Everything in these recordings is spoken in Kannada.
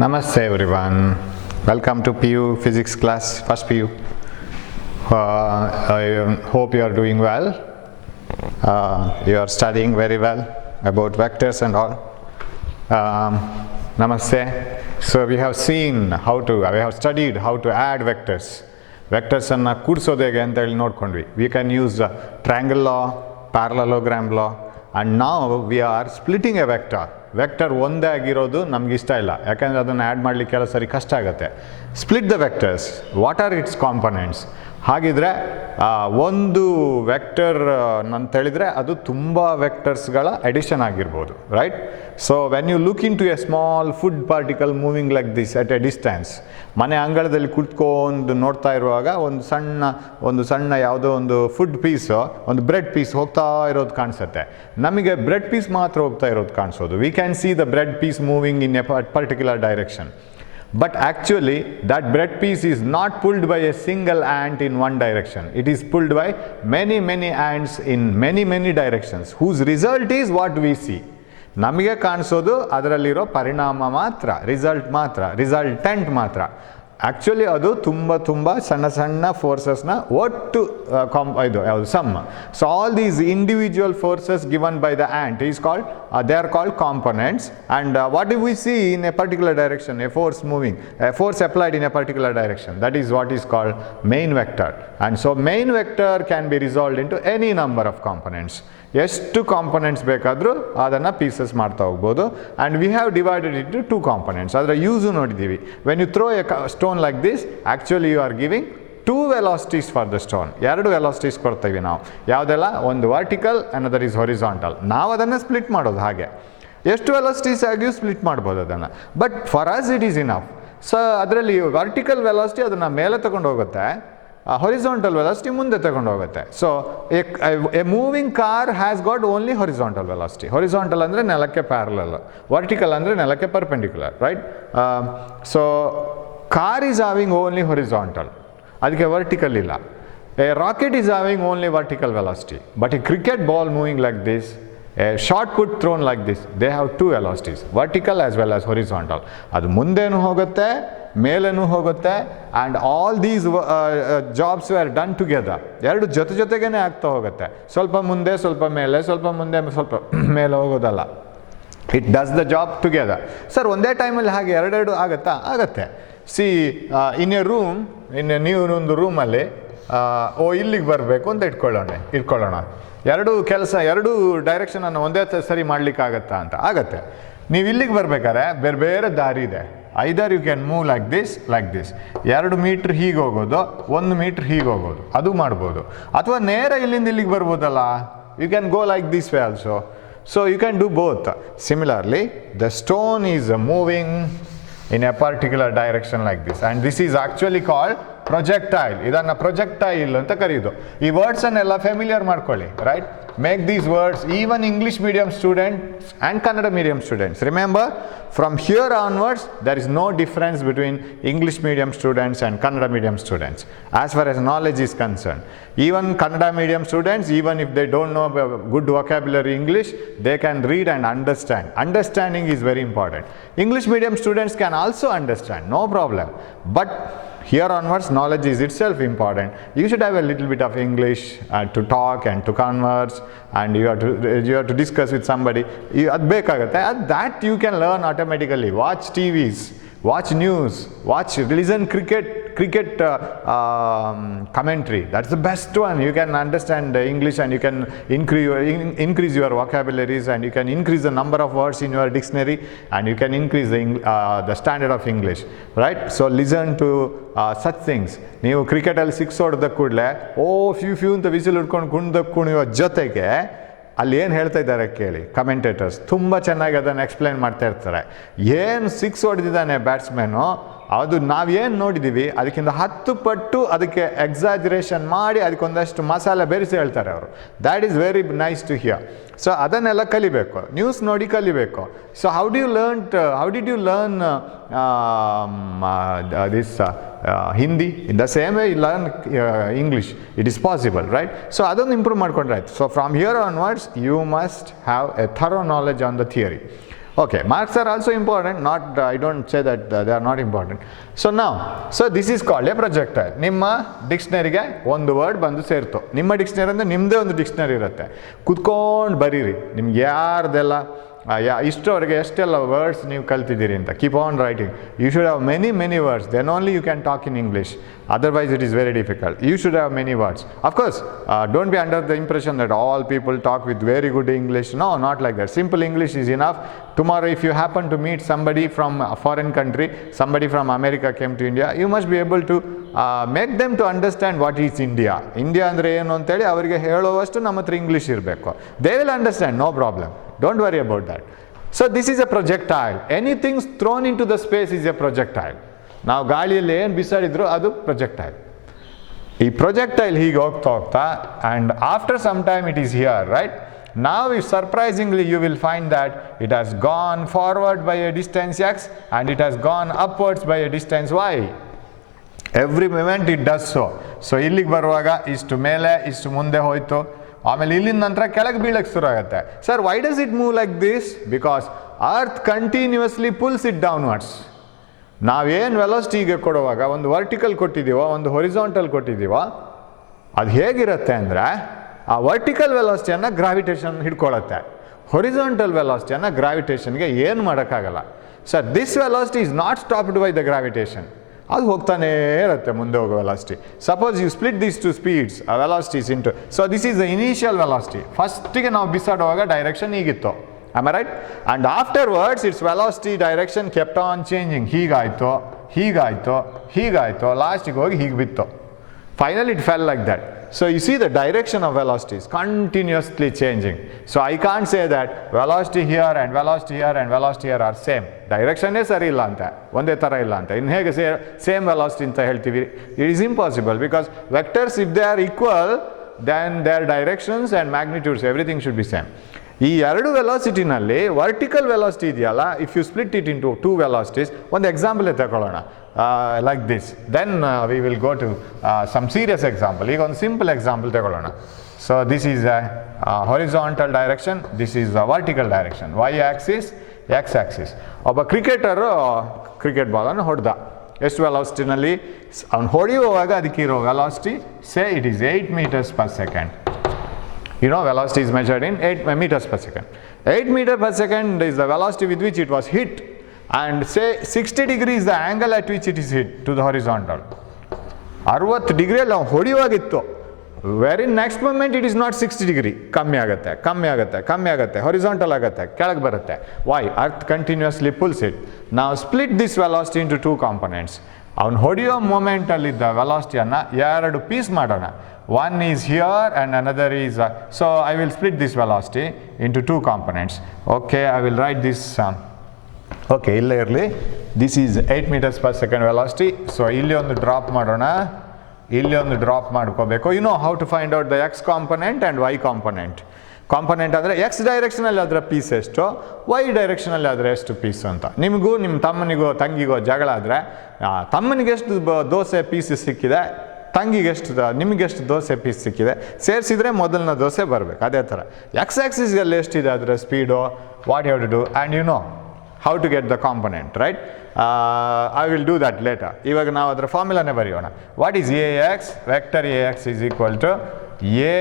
Namaste everyone. Welcome to PU Physics class, first PU. I hope you are doing well. You are studying very well about vectors and all. Namaste. So we have studied how to add vectors. Vectors ಅನ್ನು ಕೂಡಿಸೋದು ಹೇಗೆ ಅಂತ ಹೇಳಿ ನೋಡ್ಕೊಂಡ್ವಿ. We can use triangle law, parallelogram law, and now we are splitting a vector. Vector ಒಂದೇ ಆಗಿರೋದು ನಮ್ಗೆ ಇಷ್ಟ ಇಲ್ಲ, ಯಾಕಂದರೆ ಅದನ್ನು ಆ್ಯಡ್ ಮಾಡಲಿಕ್ಕೆ ಕೆಲವು ಸರಿ ಕಷ್ಟ ಆಗುತ್ತೆ. Split the vectors, what are its components. ಹಾಗಿದ್ರೆ ಒಂದು ವೆಕ್ಟರ್ ಅಂತ ಹೇಳಿದರೆ ಅದು ತುಂಬ ವೆಕ್ಟರ್ಸ್ಗಳ ಎಡಿಷನ್ ಆಗಿರ್ಬೋದು, right? So when you look into a small food particle moving like this at a distance, ಮನೆ ಅಂಗಳದಲ್ಲಿ ಕುತ್ಕೊಂಡು ನೋಡ್ತಾ ಇರುವಾಗ ಒಂದು ಸಣ್ಣ ಯಾವುದೋ ಒಂದು ಫುಡ್ ಪೀಸು, ಒಂದು ಬ್ರೆಡ್ ಪೀಸ್ ಹೋಗ್ತಾ ಇರೋದು ಕಾಣಿಸುತ್ತೆ. ನಮಗೆ ಬ್ರೆಡ್ ಪೀಸ್ ಮಾತ್ರ ಹೋಗ್ತಾ ಇರೋದು ಕಾಣಿಸೋದು. We can see the bread piece moving in a particular direction. But actually that bread piece is not pulled by a single ant in one direction. It is pulled by many ants in many directions, whose result is what we see. ನಮಗೆ ಕಾಣಿಸೋದು ಅದರಲ್ಲಿರೋ ಪರಿಣಾಮ ಮಾತ್ರ, ರಿಸಲ್ಟೆಂಟ್ ಮಾತ್ರ. ಆ್ಯಕ್ಚುಲಿ ಅದು ತುಂಬ ಸಣ್ಣ ಫೋರ್ಸಸ್ನ ಒಟ್ಟು sum. So all these individual forces given by the ant is called, they are called components. And what do we see in a particular direction? A force moving, a force applied in a particular direction. That is what is called main vector. And so main vector can be resolved into any number of components. ಎಷ್ಟು ಕಾಂಪೊನೆಂಟ್ಸ್ ಬೇಕಾದರೂ ಅದನ್ನು ಪೀಸಸ್ ಮಾಡ್ತಾ ಹೋಗ್ಬೋದು. And we have divided it to 2 components. ಅದರ ಯೂಸು ನೋಡಿದ್ದೀವಿ. When you throw a stone like this, actually you are giving 2 velocities for the stone. 2 velocities ಕೊಡ್ತೀವಿ ನಾವು. ಯಾವುದೆಲ್ಲ? ಒಂದು ವರ್ಟಿಕಲ್, ಅನದರ್ ಈಸ್ ಹೊರಿಸಾಂಟಲ್. ನಾವು ಅದನ್ನು ಸ್ಪ್ಲಿಟ್ ಮಾಡೋದು ಹಾಗೆ. ಎಷ್ಟು ವೆಲಾಸಿಟೀಸ್ ಆಗಿಯೂ ಸ್ಪ್ಲಿಟ್ ಮಾಡ್ಬೋದು ಅದನ್ನು. But for us it is enough. So ಅದರಲ್ಲಿ ವರ್ಟಿಕಲ್ ವೆಲಾಸಿಟಿ ಅದನ್ನು ಮೇಲೆ ತಗೊಂಡು ಹೋಗುತ್ತೆ, ಹೊರಿಸಾಂಟಲ್ ವೆಲಾಸಿಟಿ ಮುಂದೆ ತಗೊಂಡು ಹೋಗುತ್ತೆ. So A moving car has got only horizontal velocity. Horizontal ಅಂದರೆ ನೆಲಕ್ಕೆ ಪ್ಯಾರಲಲ್, ವರ್ಟಿಕಲ್ ಅಂದರೆ ನೆಲಕ್ಕೆ perpendicular, right? So car is having only horizontal, ಅದಕ್ಕೆ ವರ್ಟಿಕಲ್ ಇಲ್ಲ. A rocket is having only vertical velocity. But A cricket ball moving like this, a shot put thrown like this, they have 2 velocities, vertical as well as horizontal. ಅದು ಮುಂದೇನೂ ಹೋಗುತ್ತೆ, ಮೇಲೇನೂ ಹೋಗುತ್ತೆ. And all these jobs were done together. 2 ಜೊತೆಗೇ ಆಗ್ತಾ ಹೋಗುತ್ತೆ. ಸ್ವಲ್ಪ ಮುಂದೆ, ಸ್ವಲ್ಪ ಮೇಲೆ, ಸ್ವಲ್ಪ ಮುಂದೆ, ಸ್ವಲ್ಪ ಮೇಲೆ ಹೋಗೋದಲ್ಲ. It does the job together. Sir ಒಂದೇ ಟೈಮಲ್ಲಿ ಹಾಗೆ ಎರಡು ಆಗುತ್ತಾ? ಆಗುತ್ತೆ. ಸಿ ಇನ್ ಎ ರೂಮ್, ನೀವು ಒಂದು ರೂಮಲ್ಲಿ ಇಲ್ಲಿಗೆ ಬರಬೇಕು ಅಂತ ಇಟ್ಕೊಳ್ಳೋಣ. 2 ಡೈರೆಕ್ಷನನ್ನು ಒಂದೇ ಸರಿ ಮಾಡಲಿಕ್ಕಾಗತ್ತಾ ಅಂತ? ಆಗತ್ತೆ. ನೀವು ಇಲ್ಲಿಗೆ ಬರ್ಬೇಕಾದ್ರೆ ಬೇರೆ ದಾರಿ ಇದೆ. Either you can move like this 2 meter ಹೀಗೆ ಹೋಗೋದು, 1 ಮೀಟ್ರ್ ಹೀಗೆ ಹೋಗೋದು, ಅದು ಮಾಡ್ಬೋದು. ಅಥವಾ ನೇರ ಇಲ್ಲಿಂದ ಇಲ್ಲಿಗೆ ಬರ್ಬೋದಲ್ಲ, you can go like this way also. So you can do both. Similarly the stone is moving in a particular direction like this, and this is actually called projectile. ಇದನ್ನು ಪ್ರೊಜೆಕ್ಟೈಲ್ ಅಂತ ಕರೆಯೋದು. ಈ ವರ್ಡ್ಸ್ ಅನ್ನೆಲ್ಲ ಫೆಮಿಲಿಯರ್ ಮಾಡ್ಕೊಳ್ಳಿ, right? Make these words, even English medium students and Kannada medium students. Remember, from here onwards, there is no difference between English medium students and Kannada medium students as far as knowledge is concerned. Even Kannada medium students, even if they don't know good vocabulary English, they can read and understand. Understanding is very important. English medium students can also understand, no problem. But here onwards, knowledge is itself important. You should have a little bit of English to talk and to converse, and you have to discuss with somebody. Ad ಬೇಕಾಗುತ್ತೆ. That you can learn automatically. Watch TVs, watch news, listen cricket commentary. That's the best one. You can understand English, and you can increase your vocabularies, and you can increase the number of words in your dictionary, and you can increase the standard of English, right? So listen to such things. ನೀವು ಕ್ರಿಕೆಟಲ್ಲಿ 6 ಹೊಡೆದ ಕೂಡಲೇ ಫ್ಯೂ ಅಂತ ವಿಸಿಲ್ ಹಿಡ್ಕೊಂಡು ಕುಣಿಯೋ ಜೊತೆಗೆ ಅಲ್ಲಿ ಏನು ಹೇಳ್ತಾ ಇದ್ದಾರೆ ಕೇಳಿ. ಕಮೆಂಟೇಟರ್ಸ್ ತುಂಬ ಚೆನ್ನಾಗಿ ಅದನ್ನು ಎಕ್ಸ್ಪ್ಲೈನ್ ಮಾಡ್ತಾ ಇರ್ತಾರೆ. ಏನು 6 ಹೊಡೆದಿದ್ದಾನೆ ಬ್ಯಾಟ್ಸ್ಮನ್ನು, ಅದು ನಾವೇನು ನೋಡಿದ್ದೀವಿ ಅದಕ್ಕಿಂತ 10 ಪಟ್ಟು ಅದಕ್ಕೆ ಎಕ್ಸಾಜರೇಷನ್ ಮಾಡಿ ಅದಕ್ಕೊಂದಷ್ಟು ಮಸಾಲೆ ಬೆರೆಸಿ ಹೇಳ್ತಾರೆ ಅವರು. That is very nice to hear. So ಅದನ್ನೆಲ್ಲ ಕಲಿಬೇಕು, ನ್ಯೂಸ್ ನೋಡಿ ಕಲಿಬೇಕು. So how did you learn this Hindi? In the same way you learn English. It is possible, right? So ಅದನ್ನು ಇಂಪ್ರೂವ್ ಮಾಡ್ಕೊಂಡ್ರೆ ಆಯ್ತು. So from here onwards you must have a thorough knowledge on the theory. Okay, marks are also important, not I don't say that they are not important. So now, so this is called a projectile. ನಿಮ್ಮ ಡಿಕ್ಷನರಿಗೆ ಒಂದು ವರ್ಡ್ ಬಂದು ಸೇರ್ತು. ನಿಮ್ಮ ಡಿಕ್ಷನರಿ ಅಂದರೆ ನಿಮ್ಮದೇ ಒಂದು ಡಿಕ್ಷನರಿ ಇರುತ್ತೆ. ಕುತ್ಕೊಂಡು ಬರೀರಿ, ನಿಮ್ಗೆ ಯಾರ್ದೆಲ್ಲ ಇಷ್ಟವರೆಗೆ ಎಷ್ಟೆಲ್ಲ ವರ್ಡ್ಸ್ ನೀವು ಕಲ್ತಿದ್ದೀರಿ ಅಂತ. Keep on writing. You should have many words, then only you can talk in English. Otherwise it is very difficult. You should have many words. Of course, don't be under the impression that all people talk with very good English. No, not like that. Simple English is enough. Tomorrow if you happen to meet somebody from a foreign country, somebody from America came to India, you must be able to make them to understand what is India. India ಅಂದರೆ ಏನು ಅಂತೇಳಿ ಅವರಿಗೆ ಹೇಳುವಷ್ಟು ನಮ್ಮ ಹತ್ರ ಇಂಗ್ಲೀಷ್ ಇರಬೇಕು. They will understand, no problem. Don't worry about that. So this is a projectile. Anything thrown into the space is a projectile. ನಾವು ಗಾಳಿಯಲ್ಲಿ ಏನು ಬಿಸಾಡಿದ್ರು ಅದು ಪ್ರೊಜೆಕ್ಟೈಲ್. ಈ ಪ್ರೊಜೆಕ್ಟೈಲ್ ಹೀಗೆ ಹೋಗ್ತಾ ಹೋಗ್ತಾ and after some time it is here, right? Now surprisingly you will find that it has gone forward by a distance x and it has gone upwards by a distance y. Every moment it does so. So ಇಲ್ಲಿಗೆ ಬರುವಾಗ ಇಷ್ಟು ಮೇಲೆ ಇಷ್ಟು ಮುಂದೆ ಹೋಯಿತು, ಆಮೇಲೆ ಇಲ್ಲಿಂದ ನಂತರ ಕೆಳಗೆ ಬೀಳಕ್ಕೆ ಶುರು ಆಗುತ್ತೆ. Sir, why does it move like this? Because earth continuously pulls it downwards. ನಾವೇನು ವೆಲಾಸಿಟಿಗೆ ಕೊಡುವಾಗ ಒಂದು ವರ್ಟಿಕಲ್ ಕೊಟ್ಟಿದ್ದೀವೋ ಒಂದು ಹೊರಿಜಾಂಟಲ್ ಕೊಟ್ಟಿದ್ದೀವೋ ಅದು ಹೇಗಿರುತ್ತೆ ಅಂದರೆ ಆ ವರ್ಟಿಕಲ್ ವೆಲಾಸಿಟಿಯನ್ನು ಗ್ರಾವಿಟೇಷನ್ ಹಿಡ್ಕೊಳ್ಳುತ್ತೆ. ಹೊರಿಜಾಂಟಲ್ ವೆಲಾಸಿಟಿಯನ್ನು ಗ್ರಾವಿಟೇಷನ್ಗೆ ಏನು ಮಾಡೋಕ್ಕಾಗಲ್ಲ. Sir, this velocity is not stopped by the gravitation. ಅದು ಹೋಗ್ತಾನೇ ಇರುತ್ತೆ ಮುಂದೆ ಹೋಗೋ velocity. Suppose you split these two speeds velocities into, so this is the initial velocity. ಫಸ್ಟಿಗೆ ನಾವು ಬಿಸಾಡುವಾಗ ಡೈರೆಕ್ಷನ್ ಹೀಗಿತ್ತು. Am I right? And afterwards its velocity direction kept on changing. ಹೀಗಾಯಿತು, ಹೀಗಾಯಿತು, ಹೀಗಾಯಿತು, ಲಾಸ್ಟಿಗೆ ಹೋಗಿ ಹೀಗೆ ಬಿತ್ತು. Finally it fell like that. So you see the direction of velocity is continuously changing. So I can't say that velocity here and velocity here and velocity here are same. Direction ಸರಿ ಇಲ್ಲ ಅಂತ, ಒಂದೇ ಥರ ಇಲ್ಲ ಅಂತ. ಇನ್ನು ಹೇಗೆ ಸೇಮ್ ವೆಲಾಸಿಟಿ ಅಂತ ಹೇಳ್ತೀವಿ? It is impossible because vectors, if they are equal, then their directions and magnitudes, everything should be same. ಈ ಎರಡು ವೆಲಾಸಿಟಿನಲ್ಲಿ ವರ್ಟಿಕಲ್ ವೆಲಾಸಿಟಿ ಇದೆಯಲ್ಲ, if you split it into two velocities, ಒಂದು ಎಕ್ಸಾಂಪಲ್ ತಗೊಳ್ಳೋಣ like this, then we will go to some serious example. ಈಗ ಒಂದು ಸಿಂಪಲ್ ಎಕ್ಸಾಂಪಲ್ ತಗೊಳ್ಳೋಣ. So this is horizontal direction, this is vertical direction, Y axis, X axis. ಒಬ್ಬ ಕ್ರಿಕೆಟರು ಕ್ರಿಕೆಟ್ ಬಾಲನ್ನು ಹೊಡೆದ. ಎಷ್ಟು ವೆಲಾಸಿಟಿನಲ್ಲಿ? ಅವ್ನು ಹೊಡೆಯುವಾಗ ಅದಕ್ಕಿರೋ velocity say it is 8 meters per second. You know, velocity is measured in 8 meters per second. 8 meters per second is the velocity with which it was hit, and say 60 degrees is the angle at which it is hit to the horizontal. 60 ಡಿಗ್ರಿಯಲ್ಲಿ ನಾವು ಹೊಡೆಯುವಾಗಿತ್ತು. Very next moment it is not 60 degree, ಕಮ್ಮಿ ಆಗುತ್ತೆ, ಕಮ್ಮಿ ಆಗುತ್ತೆ, ಕಮ್ಮಿ ಆಗುತ್ತೆ, ಹೊರಿಜಾಂಟಲ್ ಆಗುತ್ತೆ, ಕೆಳಗೆ ಬರುತ್ತೆ. Why? Earth continuously pulls it. ನಾವು split this velocity into two components. ಅವ್ನು ಹೊಡೆಯೋ ಮೂಮೆಂಟಲ್ಲಿದ್ದ ವೆಲಾಸಿಟಿಯನ್ನು ಎರಡು ಪೀಸ್ ಮಾಡೋಣ. One is here and another is, so I will split this velocity into two components. Okay, I will write this, okay, illa irli. This is 8 meters per second velocity. So illi ondu drop madona, illi ondu drop madkobeku. You know how to find out the x component and y component. Component ಅಂದರೆ ಎಕ್ಸ್ ಡೈರೆಕ್ಷನಲ್ಲಿ ಅದರ ಪೀಸ್ ಎಷ್ಟು, ವೈ ಡೈರೆಕ್ಷನಲ್ಲಿ ಅದರ ಎಷ್ಟು ಪೀಸ್ ಅಂತ. ನಿಮಗೂ ನಿಮ್ಮ ತಮ್ಮನಿಗೋ ತಂಗಿಗೋ ಜಗಳ ಆದರೆ ತಮ್ಮನಿಗೆಷ್ಟು ದೋಸೆ ಪೀಸ್ ಸಿಕ್ಕಿದೆ, ತಂಗಿಗೆಷ್ಟು ನಿಮಗೆಷ್ಟು ದೋಸೆ ಪೀಸ್ ಸಿಕ್ಕಿದೆ, ಸೇರಿಸಿದ್ರೆ ಮೊದಲನ ದೋಸೆ ಬರಬೇಕು. ಅದೇ ಥರ ಎಕ್ಸ್ ಆ್ಯಕ್ಸಿಸ್ಗಲ್ಲಿ ಎಷ್ಟಿದೆ ಅದರ speed, what have to do, and you know how to get the component, right? I will do that later. ಇವಾಗ ನಾವು ಅದರ ಫಾರ್ಮುಲಾನೇ ಬರೆಯೋಣ. What is A X? Vector A X is equal to A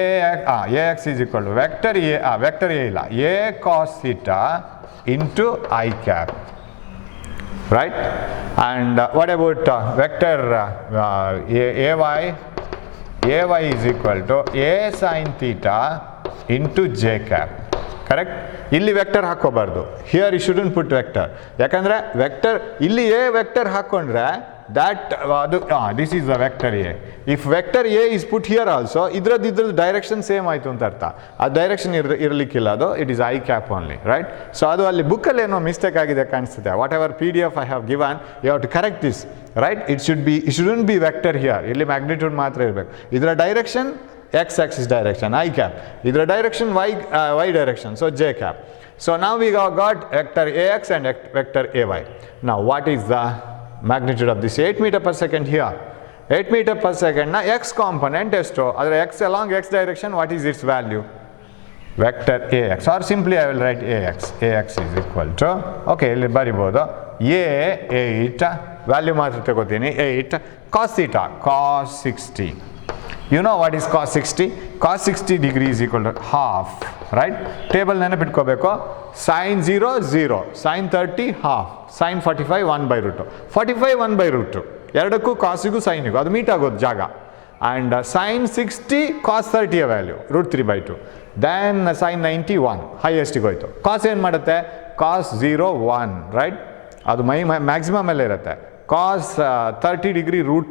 X is equal to vector A ಇಲ್ಲ, A cos theta into I cap. Right? And what about vector ay is equal to a sin theta into j cap. Correct? ಇಲ್ಲಿ ವೆಕ್ಟರ್ ಹಾಕೋಬಾರ್ದು. Here you shouldn't put vector. ಯಾಕಂದರೆ ವೆಕ್ಟರ್ ಇಲ್ಲಿ ಎ ವೆಕ್ಟರ್ ಹಾಕ್ಕೊಂಡ್ರೆ ದ್ಯಾಟ್ ಅದು this is the vector A. If vector A is put here also, ಇದ್ರದ್ದು ಡೈರೆಕ್ಷನ್ ಸೇಮ್ ಆಯಿತು ಅಂತ ಅರ್ಥ. ಆ ಡೈರೆಕ್ಷನ್ ಇರಲಿಕ್ಕಿಲ್ಲ, ಅದು it is I cap only, right? So ಅದು ಅಲ್ಲಿ ಬುಕ್ಕಲ್ಲಿ ಏನೋ ಮಿಸ್ಟೇಕ್ ಆಗಿದೆ ಕಾಣಿಸುತ್ತೆ. Whatever PDF I have given, you have to correct this, right? It shouldn't B vector here. ಇಲ್ಲಿ ಮ್ಯಾಗ್ನಿಟ್ಯೂಡ್ ಮಾತ್ರ ಇರಬೇಕು. ಇದರ direction x axis direction, I cap. Either direction y direction, so j cap. So now we got vector ax and vector ay. Now what is the magnitude of this 8 meter per second here? 8 meter per second na x component esto, adra x along x direction, what is its value? vector ax, or simply I will write ax is equal to, okay, ಇಲ್ಲಿ ಬರಿಬೋದು a 8, value ಮಾತ್ರ ತಗೋತೀನಿ 8 cos theta, cos 60. You know what is cos 60? Cos 60 degree is equal to half, right? Table ನೆನಪಿಟ್ಕೋಬೇಕು. Sin 0 0, sin 30 half, sin 45 1 by root 2, 45 1 by root 2, ಎರಡಕ್ಕೂ ಕಾಸಿಗೂ ಸೈನಿಗೂ ಅದು ಮೀಟ್ ಆಗೋದು ಜಾಗ. And sin 60 cos 30 value root 3 by 2, then sin 90 1, ಹೈಯೆಸ್ಟಿಗೆ ಹೋಯ್ತು. ಕಾಸ್ ಏನು ಮಾಡುತ್ತೆ? cos 0 1, right? ಅದು ಮ್ಯಾಕ್ಸಿಮಮ್ ಅಲ್ಲೇ ಇರುತ್ತೆ. cos 30 ಡಿಗ್ರಿ ರೂಟ್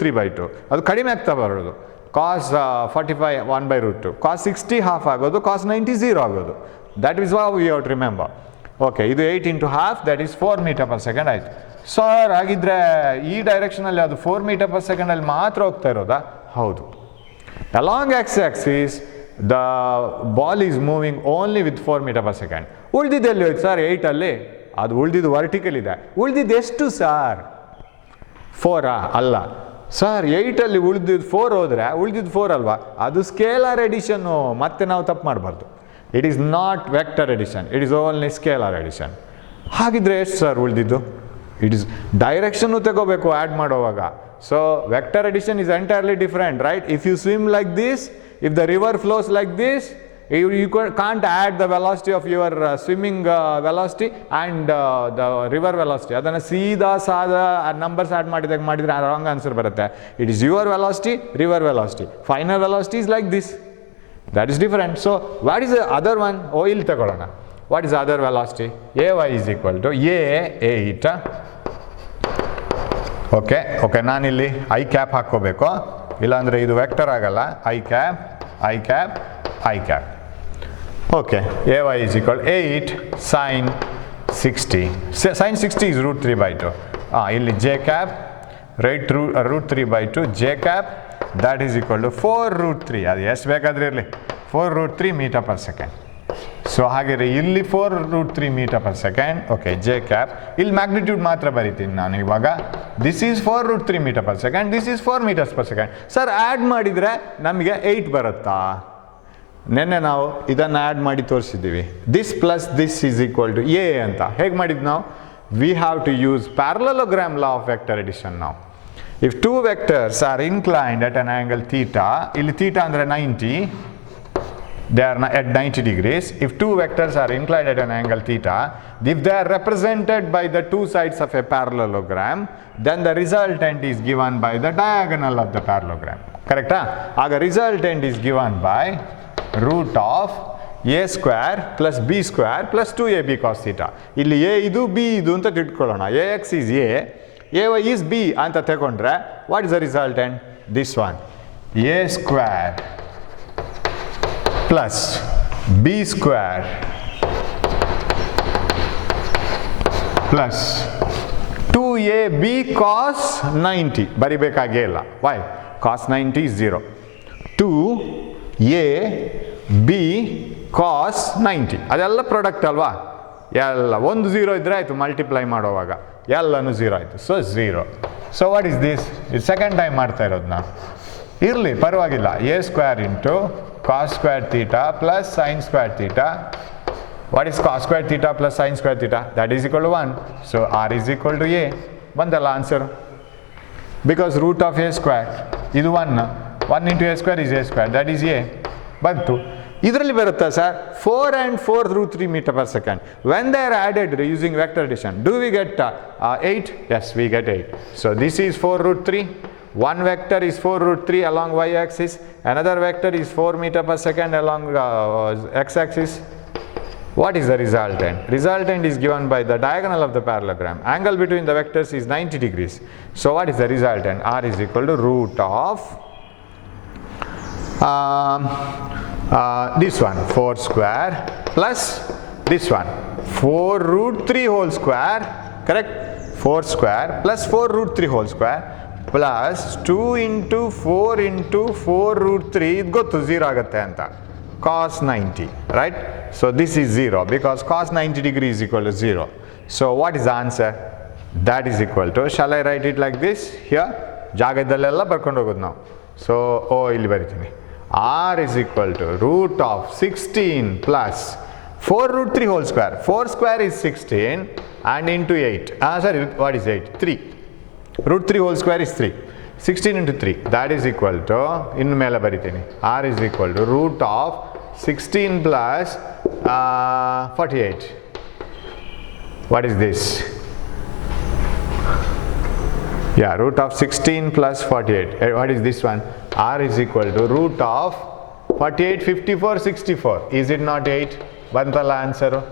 3 by 2, ಅದು ಕಡಿಮೆ ಆಗ್ತಾ ಬರೋದು. cos 45 1 by root 2, cos 60 half ಆಗೋದು, cos 90 0 ಆಗೋದು. That is what you have to remember. Okay, ಇದು 8 into half, that is 4 meter per second ಆಯಿತು. ಸರ್ ಹಾಗಿದ್ರೆ ಈ ಡೈರೆಕ್ಷನಲ್ಲಿ ಅದು 4 meter per second ಅಲ್ಲಿ ಮಾತ್ರ ಹೋಗ್ತಾ ಇರೋದಾ? ಹೌದು. Along X Axis the ball is moving only with 4 meter per second. ಉಳಿದಿದ್ದು ಎಲ್ಲಿ ಹೋಯ್ತು ಸರ್? 8 ಅಲ್ಲಿ ಅದು ಉಳಿದಿದ್ದು ವರ್ಟಿಕಲ್ ಇದೆ. ಉಳಿದಿದ್ದು ಎಷ್ಟು ಸರ್? 4 ಅಲ್ಲ ಸರ್, 8 ಅಲ್ಲಿ ಉಳಿದಿದ್ದು 4 ಹೋದರೆ ಉಳಿದಿದ್ದು 4 ಅಲ್ವಾ? ಅದು ಸ್ಕೇಲಾರ್ ಎಡಿಷನ್ನು, ಮತ್ತೆ ನಾವು ತಪ್ಪು ಮಾಡಬಾರ್ದು. It is not vector addition, it is only scalar addition. ಹಾಗಿದ್ರೆ ಎಷ್ಟು ಸರ್ ಉಳಿದಿದ್ದು? ಇಟ್ ಈಸ್ ಡೈರೆಕ್ಷನ್ನು ತಗೋಬೇಕು ಆ್ಯಡ್ ಮಾಡುವಾಗ. So vector addition is entirely different, right? If you swim like this, if the river flows like this, you can't add the velocity of your swimming velocity and the river velocity. ಅದನ್ನು ಸೀದಾ ನಂಬರ್ಸ್ ಆ್ಯಡ್ ಮಾಡಿದರೆ ರಾಂಗ್ ಆನ್ಸರ್ ಬರುತ್ತೆ. It is your velocity, river velocity, final velocity is like this. That is different. So what is the other one? ಇಲ್ಲಿ ತಗೊಳ್ಳೋಣ. What is other velocity? ay is equal to a 8. Okay, ನಾನಿಲ್ಲಿ ಐ ಕ್ಯಾಪ್ ಹಾಕ್ಕೋಬೇಕು, ಇಲ್ಲಾಂದರೆ ಇದು ವೆಕ್ಟರ್ ಆಗಲ್ಲ. I cap. Okay, ay is equal to 8 sin 60. Sin 60 is root 3 by 2. Illi j cap, right, root 3 by 2, j cap, that is equal to 4 root 3. ಅದು ಎಷ್ಟು ಬೇಕಾದ್ರೆ ಇರಲಿ, 4 root 3 meter per second. So ಹಾಗೆ ಇಲ್ಲಿ 4 root 3 meter per second. Okay, j cap. ಇಲ್ಲಿ ಮ್ಯಾಗ್ನಿಟ್ಯೂಡ್ ಮಾತ್ರ ಬರಿತೀನಿ ನಾನು ಇವಾಗ. This is 4 root 3 meter per second, this is 4 meters per second. Sir add ಮಾಡಿದರೆ ನಮಗೆ 8 ಬರುತ್ತಾ? ನೆನ್ನೆ ನಾವು ಇದನ್ನು ಆ್ಯಡ್ ಮಾಡಿ ತೋರಿಸಿದ್ದೀವಿ. This plus this is equal to A ಅಂತ. ಹೇಗೆ ಮಾಡಿದ್ದು ನಾವು? We have to use parallelogram law of vector addition. ನಾವು if two vectors R inclined at an angle theta, ಇಲ್ಲಿ ಥೀಟಾ ಅಂದರೆ 90, they are at 90 degrees. If two vectors are inclined at an angle theta, if they are represented by the two sides of a parallelogram, then the resultant is given by the diagonal of the parallelogram. Correct? Aga resultant is given by root of a square plus b square plus 2ab cos theta. ಇಲ್ಲಿ a ಇದು b ಇದು ಅಂತ ತಿಳ್ಕೊಳ್ಳೋಣ. ax is a, ay is b ಅಂತ ತಗೊಂಡ್ರೆ what is the resultant? This one, a square plus b square plus 2ab cos 90 ಬರಿಬೇಕಾಗೇ ಇಲ್ಲ. why? cos 90 is 0. 2a b cos 90 ಅದೆಲ್ಲ ಪ್ರಾಡಕ್ಟ್ ಅಲ್ವಾ? ಎಲ್ಲ ಒಂದು 0 ಇದ್ರೆ ಆಯಿತು, ಮಲ್ಟಿಪ್ಲೈ ಮಾಡೋವಾಗ ಎಲ್ಲನೂ 0 ಆಯಿತು. So 0. So what is this? ಇದು ಸೆಕೆಂಡ್ ಟೈಮ್ ಮಾಡ್ತಾ ಇರೋದು ನಾವು. ಇರಲಿ ಪರವಾಗಿಲ್ಲ. a square into cos square theta plus sin square theta. What is cos square theta plus sin square theta? That is equal to 1. So r is equal to a. Bandala answer. Because root of a square is 1. 1 into a square is a square. That is a. Bantu. ಇದರಲ್ಲಿ ಬರುತ್ತಾ sir? 4 and 4 root 3 meter per second. When they are added using vector addition, do we get 8? Yes, we get 8. So this is 4 root 3. One vector is 4 root 3 along y-axis. Another vector is 4 meter per second along x-axis. What is the resultant? Resultant is given by the diagonal of the parallelogram. Angle between the vectors is 90 degrees. So what is the resultant? R is equal to root of this one, 4 square plus this one, 4 root 3 whole square, correct? 4 square plus 4 root 3 whole square plus 2 into 4 into 4 root 3, ಇದು ಗೊತ್ತು 0 ಆಗುತ್ತೆ ಅಂತ, cos 90, right? So this is 0 because cos 90 degree is equal to 0. So what is the answer? That is equal to, shall I write it like this here? ಜಾಗದಲ್ಲೆಲ್ಲ ಬರ್ಕೊಂಡು ಹೋಗೋದು ನಾವು. ಸೊ ಇಲ್ಲಿ ಬರಿತೀನಿ. r is equal to root of 16 plus 4 root 3 whole square. 4 square is 16 and into 8. Sorry, what is 8? 3. Root 3 whole square is 3. 16 into 3. That is equal to, in mele baritini, r is equal to root of 16 plus 48. What is this? Yeah, root of 16 plus 48. What is this one? R is equal to root of 48, 54, 64. Is it not 8? Bantala answer.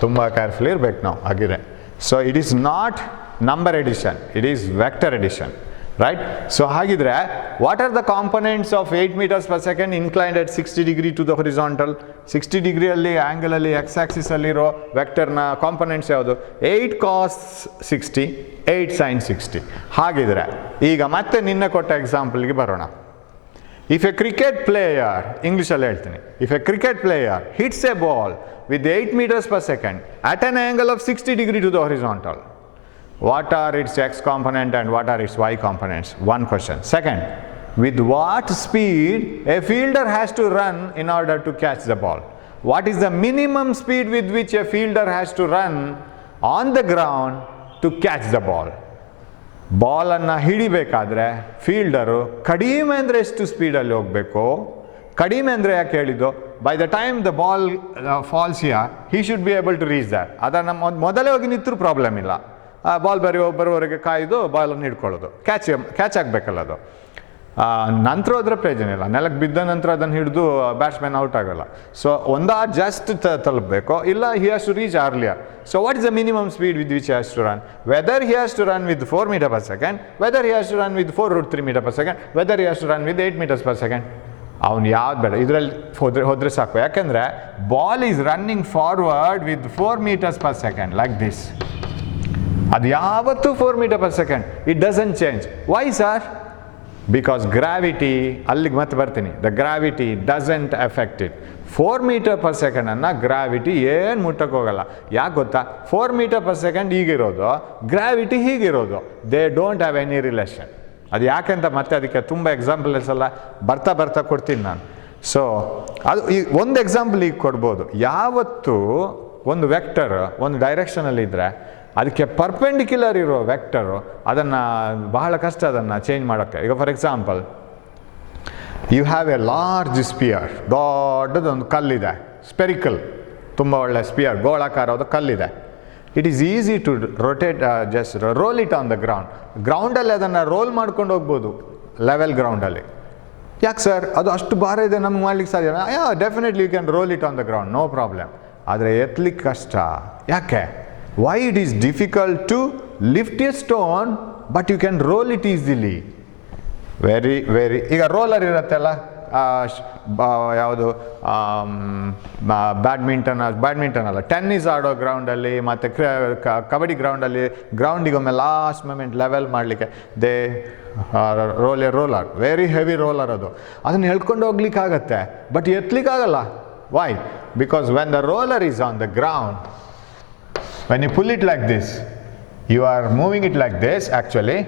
Tumba carefully irbek now agire. So it is not number addition, it is vector addition. Right? So hagidre, what are the components of 8 meters per second inclined at 60 degree to the horizontal? 60 degree alli angle alli x axis alli iro vector na components yavadu? 8 cos 60, 8 sin 60. Hagidre, ಈಗ ಮತ್ತೆ ನಿನ್ನೆ ಕೊಟ್ಟ example ಗೆ ಬರೋಣ. If a cricket player, English ಅಲ್ಲಿ ಹೇಳ್ತೀನಿ, if a cricket player hits a ball with 8 meters per second at an angle of 60 degree to the horizontal, what are its x component and what are its y components? One question. Second, with what speed a fielder has to run in order to catch the ball? What is the minimum speed with which a fielder has to run on the ground to catch the ball? Ball ಅನ್ನು ಹಿಡಿಬೇಕಾದ್ರೆ ಫೀಲ್ಡರು ಕಡಿಮೆ ಅಂದರೆ ಎಷ್ಟು ಸ್ಪೀಡಲ್ಲಿ ಹೋಗಬೇಕು? ಕಡಿಮೆ ಅಂದರೆ ಯಾಕೆ ಹೇಳಿದ್ದು? By the time the ball falls here he should be able to reach that. ಅದನ್ನು ಮೊದಲೇ ಹೋಗಿ ನಿಂತರೂ ಪ್ರಾಬ್ಲಮ್ ಇಲ್ಲ. ಬಾಲ್ ಬರುವವರೆಗೆ ಕಾಯ್ದು ಬಾಲನ್ನು ಹಿಡ್ಕೊಳ್ಳೋದು, ಕ್ಯಾಚ್ ಆಗಬೇಕಲ್ಲ ಅದು. ನಂತರ ಹೋದರೆ ಪ್ರಯೋಜನ ಇಲ್ಲ, ನೆಲಕ್ಕೆ ಬಿದ್ದ ನಂತರ ಅದನ್ನು ಹಿಡಿದು ಬ್ಯಾಟ್ಸ್ಮನ್ ಔಟ್ ಆಗೋಲ್ಲ. ಸೊ ಜಸ್ಟ್ ತಲುಪಬೇಕು, ಇಲ್ಲ he has to reach earlier. So what is the minimum speed with which he has to run? Whether he has to run with 4 meter per second, whether he has to run with 4 root 3 meter per second, whether he has to run with 8 meters per second. ಅವನು ಯಾವ್ದು ಬೇಡ, ಇದರಲ್ಲಿ ಹೋದರೆ ಸಾಕು. ಯಾಕೆಂದರೆ ball is running forward with 4 meters per second like this. ಅದು ಯಾವತ್ತೂ 4 meter per second. It doesn't change. Why sir? Because gravity, ಅಲ್ಲಿಗೆ ಮತ್ತೆ ಬರ್ತೀನಿ, the gravity doesn't effect it. 4 meter per second ಅನ್ನು ಗ್ರಾವಿಟಿ ಏನು ಮುಟ್ಟಕ್ಕೆ ಹೋಗಲ್ಲ. ಯಾಕೆ ಗೊತ್ತಾ? 4 meter per second ಹೀಗಿರೋದು, ಗ್ರಾವಿಟಿ ಹೀಗಿರೋದು. They don't have any relation. ಅದು ಯಾಕೆಂತ ಮತ್ತೆ ಅದಕ್ಕೆ ತುಂಬ ಎಕ್ಸಾಂಪಲ್ಸ್ ಎಲ್ಲ ಬರ್ತಾ ಕೊಡ್ತೀನಿ ನಾನು. ಸೊ ಅದು ಈ ಒಂದು ಎಕ್ಸಾಂಪಲ್ ಈಗ ಕೊಡ್ಬೋದು. ಯಾವತ್ತು ಒಂದು ವೆಕ್ಟರ್ ಒಂದು ಡೈರೆಕ್ಷನಲ್ಲಿದ್ದರೆ ಅದಕ್ಕೆ ಪರ್ಪೆಂಡಿಕ್ಯುಲರ್ ಇರೋ ವೆಕ್ಟರು ಅದನ್ನು ಬಹಳ ಕಷ್ಟ ಅದನ್ನು ಚೇಂಜ್ ಮಾಡೋಕ್ಕೆ. ಈಗ for example, you have a large sphere, ದೊಡ್ಡದೊಂದು ಕಲ್ಲಿದೆ, ಸ್ಪೆರಿಕಲ್, ತುಂಬ ಒಳ್ಳೆ ಸ್ಪಿಯರ್, ಗೋಳಾಕಾರವಾದ ಕಲ್ಲಿದೆ. It is easy to rotate, just roll it on the ground. ಗ್ರೌಂಡಲ್ಲಿ ಅದನ್ನು ರೋಲ್ ಮಾಡ್ಕೊಂಡು ಹೋಗ್ಬೋದು, ಲೆವೆಲ್ ಗ್ರೌಂಡಲ್ಲಿ. ಯಾಕೆ ಸರ್, ಅದು ಅಷ್ಟು ಭಾರ ಇದೆ, ನಮ್ಗೆ ಮಾಡ್ಲಿಕ್ಕೆ ಸಾಧ್ಯನಾ? Definitely you can roll it on the ground, no problem. ಆದರೆ ಎತ್ತಲಿಕ್ಕೆ ಕಷ್ಟ. ಯಾಕೆ? Why it is difficult to lift a stone but you can roll it easily? Very ಈಗ ರೋಲರ್ ಇರುತ್ತಲ್ಲ, ಯಾವುದು ಬ್ಯಾಡ್ಮಿಂಟನ್ ಅಲ್ಲ, ಟೆನ್ನಿಸ್ ಆಡೋ ಗ್ರೌಂಡಲ್ಲಿ ಮತ್ತು ಕಬಡ್ಡಿ ಗ್ರೌಂಡಲ್ಲಿ ಗ್ರೌಂಡಿಗೊಮ್ಮೆ ಲಾಸ್ಟ್ ಮೂಮೆಂಟ್ ಲೆವೆಲ್ ಮಾಡಲಿಕ್ಕೆ they roller, very heavy roller ಅದು. ಅದನ್ನು ಹೇಳ್ಕೊಂಡು ಹೋಗ್ಲಿಕ್ಕಾಗತ್ತೆ ಬಟ್ ಎತ್ತಲಿಕ್ಕಾಗಲ್ಲ. Why? Because when the roller is on the ground, when you pull it like this, you are moving it like this actually.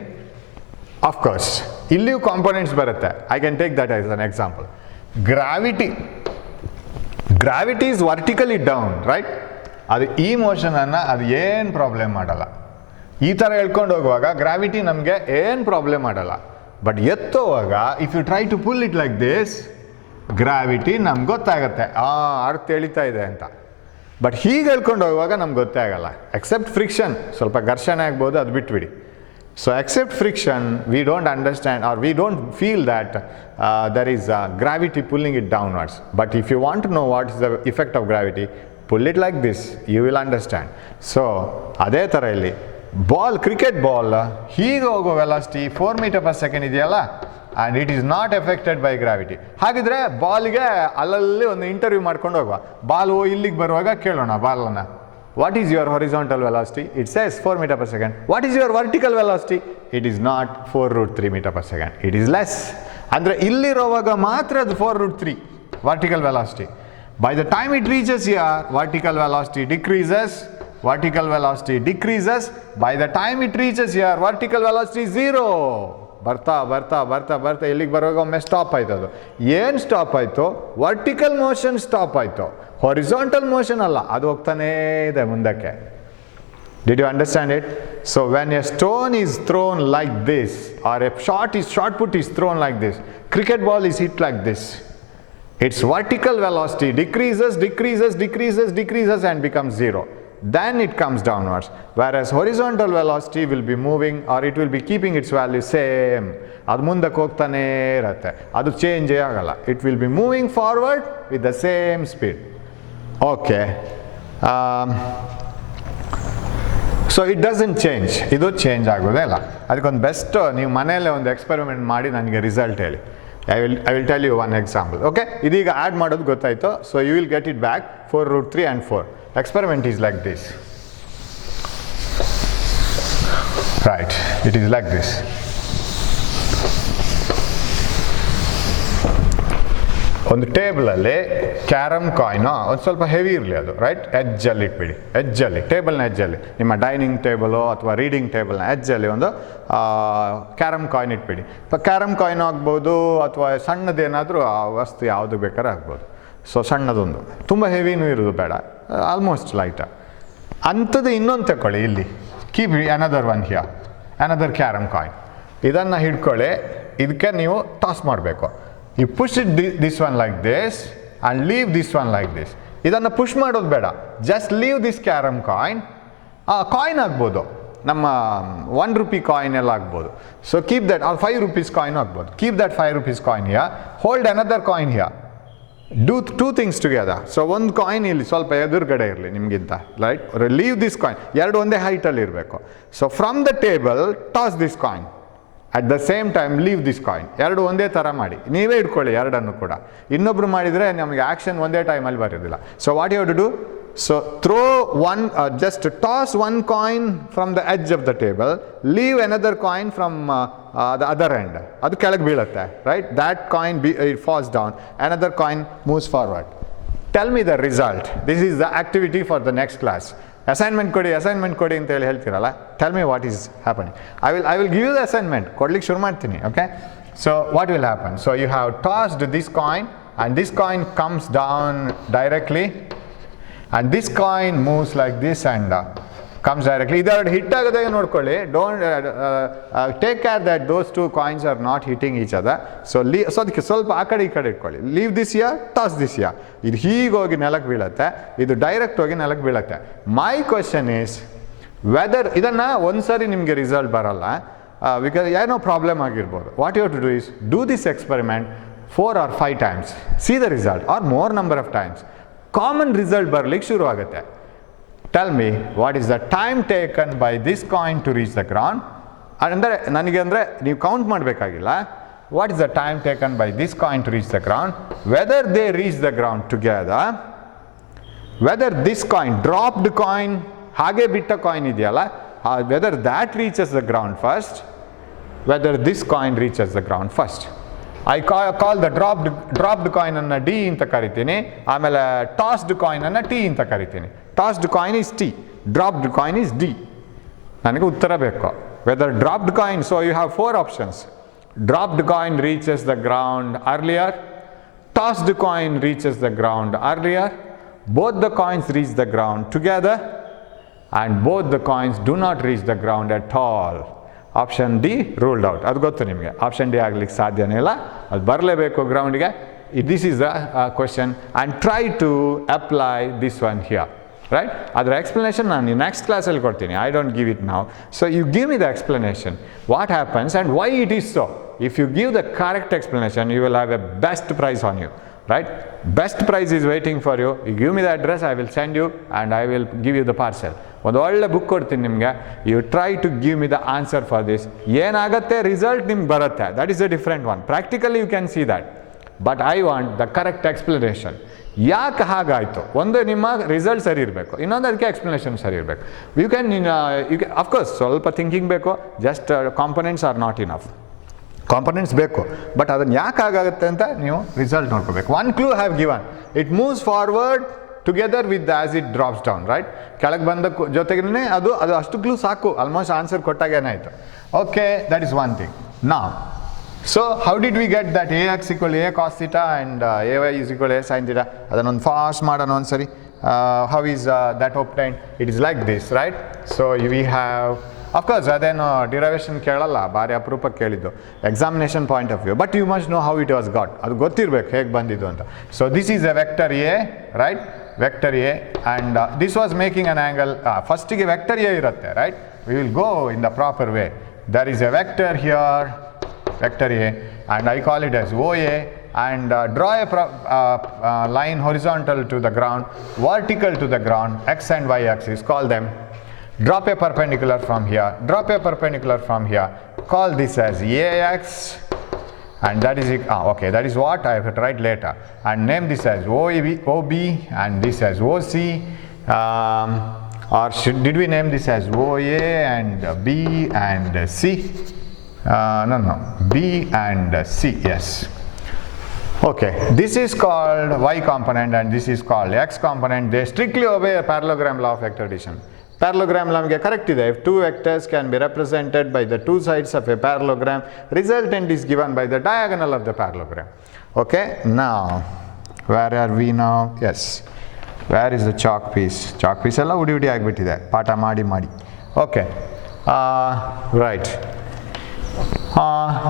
Of course ಇಲ್ಲಿಯೂ ಕಾಂಪೊನೆಂಟ್ಸ್ ಬರುತ್ತೆ. I can take that as an example. Gravity is vertically down, right? ಅದು ಈ ಮೋಷನನ್ನು ಅದು ಏನು ಪ್ರಾಬ್ಲಮ್ ಮಾಡಲ್ಲ. ಈ ಥರ ಹೇಳ್ಕೊಂಡು ಹೋಗುವಾಗ ಗ್ರಾವಿಟಿ ನಮಗೆ ಏನು ಪ್ರಾಬ್ಲಮ್ ಮಾಡಲ್ಲ. ಬಟ್ ಎತ್ತೋವಾಗ if you try to pull it like this, gravity ನಮ್ಗೆ ಗೊತ್ತಾಗತ್ತೆ ಅರ್ಥ ಎಳಿತಾ ಇದೆ ಅಂತ. ಬಟ್ ಹೀಗೆ ಹೇಳ್ಕೊಂಡು ಹೋಗುವಾಗ ನಮ್ಗೆ ಗೊತ್ತೇ ಆಗಲ್ಲ. ಎಕ್ಸೆಪ್ಟ್ ಫ್ರಿಕ್ಷನ್, ಸ್ವಲ್ಪ ಘರ್ಷಣೆ ಆಗ್ಬೋದು, ಅದು ಬಿಟ್ಬಿಡಿ. So except friction, we don't understand or we don't feel that there is gravity pulling it downwards. But if you want to know what is the effect of gravity, pull it like this, you will understand. So ಅದೇ ಥರ ಇಲ್ಲಿ ಬಾಲ್, ಕ್ರಿಕೆಟ್ ಬಾಲ್ ಹೀಗೆ ಹೋಗೋ ವೆಲಾಸಿಟಿ 4 meter per second ಇದೆಯಲ್ಲ, and it is not affected by gravity. ಹಾಗಿದ್ರೆ ಬಾಲ್ಗೆ ಅಲ್ಲಲ್ಲಿ ಒಂದು ಇಂಟರ್ವ್ಯೂ ಮಾಡ್ಕೊಂಡು ಹೋಗುವ. ಬಾಲ್ ಇಲ್ಲಿಗೆ ಬರುವಾಗ ಕೇಳೋಣ ಬಾಲನ್ನು, what is your horizontal velocity? It says 4 meter per second. What is your vertical velocity? It is not 4 root 3 meter per second. It is less. ಅಂದರೆ ಇಲ್ಲಿರೋವಾಗ ಮಾತ್ರ ಅದು 4 root 3 vertical velocity. By the time it reaches here, vertical velocity decreases. By the time it reaches here, vertical velocity is 0. ಬರ್ತಾ ಬರ್ತಾ ಬರ್ತಾ ಬರ್ತಾ ಇಲ್ಲಿಗೆ ಬರುವಾಗ ಒಮ್ಮೆ ಸ್ಟಾಪ್ ಆಯ್ತು. ಅದು ಏನು ಸ್ಟಾಪ್ ಆಯಿತು? ವರ್ಟಿಕಲ್ ಮೋಷನ್ ಸ್ಟಾಪ್ ಆಯಿತು, ಹಾರಿಜಾಂಟಲ್ ಮೋಷನ್ ಅಲ್ಲ, ಅದು ಹೋಗ್ತಾನೇ ಇದೆ ಮುಂದಕ್ಕೆ. Did you understand it? So when a stone is thrown like this, or a shot put is thrown like this, cricket ball is hit like this, its vertical velocity decreases, decreases, decreases, decreases and becomes zero. Then it comes downwards. Whereas horizontal velocity will be moving, or it will be keeping its value same. ಅದು ಮುಂದಕ್ಕೆ ಹೋಗ್ತಾನೇ ಇರುತ್ತೆ, ಅದು ಚೇಂಜೇ ಆಗಲ್ಲ. It will be moving forward with the same speed. Okay. So it doesn't change, ಇದು ಚೇಂಜ್ ಆಗೋದೇ ಇಲ್ಲ. ಅದಕ್ಕೊಂದು ಬೆಸ್ಟ್, ನೀವು ಮನೆಯಲ್ಲೇ ಒಂದು ಎಕ್ಸ್ಪೆರಿಮೆಂಟ್ ಮಾಡಿ ನನಗೆ ರಿಸಲ್ಟ್ ಹೇಳಿ. I will tell you one example. Okay, ಇದೀಗ ಆ್ಯಡ್ ಮಾಡೋದು ಗೊತ್ತಾಯಿತು. So you will get it back. 4√3 and 4. Experiment is like this. Right, it is like this. ಒಂದು ಟೇಬಲಲ್ಲಿ ಕ್ಯಾರಮ್ ಕಾಯಿನು ಒಂದು ಸ್ವಲ್ಪ ಹೆವಿ ಇರಲಿ, ಅದು ರೈಟ್ ಎಜ್ಜಲ್ಲಿ ಇಟ್ಬಿಡಿ. ಎಜ್ಜಲ್ಲಿ, ಟೇಬಲ್ನ ಎಜ್ಜಲ್ಲಿ, ನಿಮ್ಮ ಡೈನಿಂಗ್ ಟೇಬಲು ಅಥವಾ ರೀಡಿಂಗ್ ಟೇಬಲ್ನ ಎಜ್ಜಲ್ಲಿ ಒಂದು ಕ್ಯಾರಮ್ ಕಾಯಿನ್ ಇಟ್ಬಿಡಿ. ಕ್ಯಾರಮ್ ಕಾಯಿನ್ ಆಗ್ಬೋದು ಅಥವಾ ಸಣ್ಣದೇನಾದರೂ ಆ ವಸ್ತು ಯಾವುದು ಬೇಕಾದ್ರೆ ಆಗ್ಬೋದು. ಸೊ ಸಣ್ಣದೊಂದು, ತುಂಬ ಹೆವಿನೂ ಇರೋದು ಬೇಡ, ಆಲ್ಮೋಸ್ಟ್ ಲೈಟ. ಅಂಥದ್ದು ಇನ್ನೊಂದು ತಗೊಳ್ಳಿ, ಇಲ್ಲಿ keep another one here, another carrom coin. ಇದನ್ನು ಹಿಡ್ಕೊಳ್ಳಿ, ಇದಕ್ಕೆ ನೀವು ಟಾಸ್ ಮಾಡಬೇಕು. You push it this one like this and leave this one like this. ಇದನ್ನು ಪುಷ್ ಮಾಡೋದು ಬೇಡ, just leave this carrom coin. Coin ಆಗ್ಬೋದು, ನಮ್ಮ 1 ರೂಪಿ ಕಾಯಿನ್ ಎಲ್ಲ ಆಗ್ಬೋದು. So keep that, or 5 rupees coin ಆಗ್ಬೋದು. Keep that 5 rupees coin here, hold another coin here. Do two things together. So ಒಂದು ಕಾಯಿನ್ ಇಲ್ಲಿ ಸ್ವಲ್ಪ ಎದುರುಗಡೆ ಇರಲಿ ನಿಮಗಿಂತ, ರೈಟ್. ಲೀವ್ ದಿಸ್ ಕಾಯಿನ್, ಎರಡು ಒಂದೇ ಹೈಟಲ್ಲಿ ಇರಬೇಕು. So from the table toss this coin. At the same time leave this coin. ಎರಡು ಒಂದೇ ಥರ ಮಾಡಿ, ನೀವೇ ಇಟ್ಕೊಳ್ಳಿ ಎರಡನ್ನು ಕೂಡ. ಇನ್ನೊಬ್ರು ಮಾಡಿದರೆ ನಮಗೆ ಆ್ಯಕ್ಷನ್ ಒಂದೇ ಟೈಮಲ್ಲಿ ಬರೋದಿಲ್ಲ. So what you have to do? So throw one, just toss one coin from the edge of the table, leave another coin from the other end. ಅದು ಕೆಳಗೆ ಬೀಳುತ್ತೆ, right. That coin it falls down, another coin moves forward. Tell me the result. This is the activity for the next class. Assignment ಕೊಡಿ, ಅಸೈನ್ಮೆಂಟ್ ಕೊಡಿ ಅಂತ ಹೇಳ್ತೀರಲ್ಲ, tell me what is happening. I will give you the assignment, ಕೊಡ್ಲಿಕ್ಕೆ ಶುರು ಮಾಡ್ತೀನಿ. Okay, so what will happen? So you have tossed this coin and this coin comes down directly and this coin moves like this and comes directly. ಇದೆರಡು ಹಿಟ್ ಆಗೋದಾಗೆ ನೋಡ್ಕೊಳ್ಳಿ. Don't take care that those two coins are not hitting each other. So ಅದಕ್ಕೆ ಸ್ವಲ್ಪ ಆ ಕಡೆ ಈ ಕಡೆ ಇಟ್ಕೊಳ್ಳಿ. Leave this here, toss this here. ಇದು ಹೀಗೋಗಿ ನೆಲಕ್ಕೆ ಬೀಳುತ್ತೆ, ಇದು ಡೈರೆಕ್ಟ್ ಹೋಗಿ ನೆಲಕ್ಕೆ ಬೀಳುತ್ತೆ. ಮೈ ಕ್ವಶನ್ ಈಸ್ ವೆದರ್, ಇದನ್ನು ಒಂದು ಸಾರಿ ನಿಮಗೆ ರಿಸಲ್ಟ್ ಬರಲ್ಲ, ಬಿಕಾಸ್ ಏನೋ ಪ್ರಾಬ್ಲಮ್ ಆಗಿರ್ಬೋದು. What you have to do is do this experiment 4 or 5 times, see the result, or more number of times. Common result ಬರಲಿಕ್ಕೆ ಶುರು ಆಗುತ್ತೆ. Tell me, what is the time taken by this coin to reach the ground? ಅಂದರೆ ನನಗೆ ಅಂದರೆ ನೀವು ಕೌಂಟ್ ಮಾಡಬೇಕಾಗಿಲ್ಲ. What is the time taken by this coin to reach the ground? Whether they reach the ground together, whether this coin, dropped coin, ಹಾಗೆ ಬಿಟ್ಟ ಕಾಯಿನ್ ಇದೆಯಲ್ಲ, whether that reaches the ground first, whether this coin reaches the ground first. I call the dropped coin ಅನ್ನು D ಅಂತ ಕರಿತೀನಿ, ಆಮೇಲೆ ಟಾಸ್ಡ್ ಕಾಯಿನ್ ಅನ್ನು T ಅಂತ ಕರಿತೀನಿ. Tossed coin is T, dropped coin is D. ನನಗೆ ಉತ್ತರ ಬೇಕು. Whether dropped coin, so you have 4 options. Dropped coin reaches the ground earlier, tossed coin reaches the ground earlier, both the coins reach the ground together, and both the coins do not reach the ground at all. Option D ruled out. ಅದು ಗೊತ್ತು ನಿಮಗೆ, ಆಪ್ಷನ್ ಡಿ ಆಗಲಿಕ್ಕೆ ಸಾಧ್ಯನೇ ಇಲ್ಲ, ಅದು ಬರಲೇಬೇಕು ಗ್ರೌಂಡ್ಗೆ. This is the question and try to apply this one here, right. ಅದರ ಎಕ್ಸ್ಪ್ಲನೇಷನ್ ನಾನು ನೆಕ್ಸ್ಟ್ ಕ್ಲಾಸಲ್ಲಿ ಕೊಡ್ತೀನಿ. I don't give it now. So you give me the explanation, what happens and why it is so. If you give the correct explanation, you will have a best prize on you, right? Best prize is waiting for you. You give me the address, I will send you and I will give you the parcel. ಒಂದು ಒಳ್ಳೆ ಬುಕ್ ಕೊಡ್ತೀನಿ ನಿಮಗೆ. You try to give me the answer for this. ಏನಾಗುತ್ತೆ ರಿಸಲ್ಟ್ ನಿಮ್ಗೆ ಬರುತ್ತೆ, that is a different one. Practically you can see that, but I want the correct explanation. ಯಾಕೆ ಹಾಗಾಯಿತು? ಒಂದು ನಿಮ್ಮ ರಿಸಲ್ಟ್ ಸರಿ ಇರಬೇಕು, ಇನ್ನೊಂದು ಅದಕ್ಕೆ ಎಕ್ಸ್ಪ್ಲನೇಷನ್ ಸರಿ ಇರಬೇಕು. ಯು ಕ್ಯಾನ್ ಅಫ್ಕೋರ್ಸ್ ಸ್ವಲ್ಪ ಥಿಂಕಿಂಗ್ ಬೇಕು. Just components are not enough. Components ಬೇಕು, ಬಟ್ ಅದನ್ನು ಯಾಕೆ ಆಗುತ್ತೆ ಅಂತ ನೀವು ರಿಸಲ್ಟ್ ನೋಡ್ಕೋಬೇಕು. One clue have given, it moves forward together with us it drops down, right. ಕೆಳಗೆ ಬಂದ ಜೊತೆಗೇ ಅದು ಅಷ್ಟು ಕ್ಲೂ ಸಾಕು, ಆಲ್ಮೋಸ್ಟ್ ಆನ್ಸರ್ ಕೊಟ್ಟಾಗೇನಾಯಿತು. Okay, that is one thing. Now, so how did we get that ax equal to a cos theta and ay is equal to a sin theta? Adanonu fast madana one sari. How is that obtained? It is like this, right? So we have, of course, adeno derivation kelalla, bari aprupa keliddu, examination point of view. But you must know how it was got. Adu gottirbeku hege bandidu anta. So this is a vector A, right? Vector A, and this was making an angle. First ge vector A irutte, right? We will go in the proper way. There is a vector here, vector A, and I call it as OA, and draw a line horizontal to the ground, vertical to the ground, x and y axis, call them. Drop a perpendicular from here, drop a perpendicular from here, call this as AX, and that is okay, that is what I have to write later, and name this as OB and this as OC, or did we name this as OA and B and C? No, B and C, yes. Okay, this is called y component and this is called x component. They strictly obey a parallelogram law of vector addition. Parallelogram law is correct. If two vectors can be represented by the two sides of a parallelogram, resultant is given by the diagonal of the parallelogram. Okay, now where are we now? Yes, where is the chalk piece? Chalk piece alla udi agibittide, paಠ ಮಾಡಿ. Okay, right.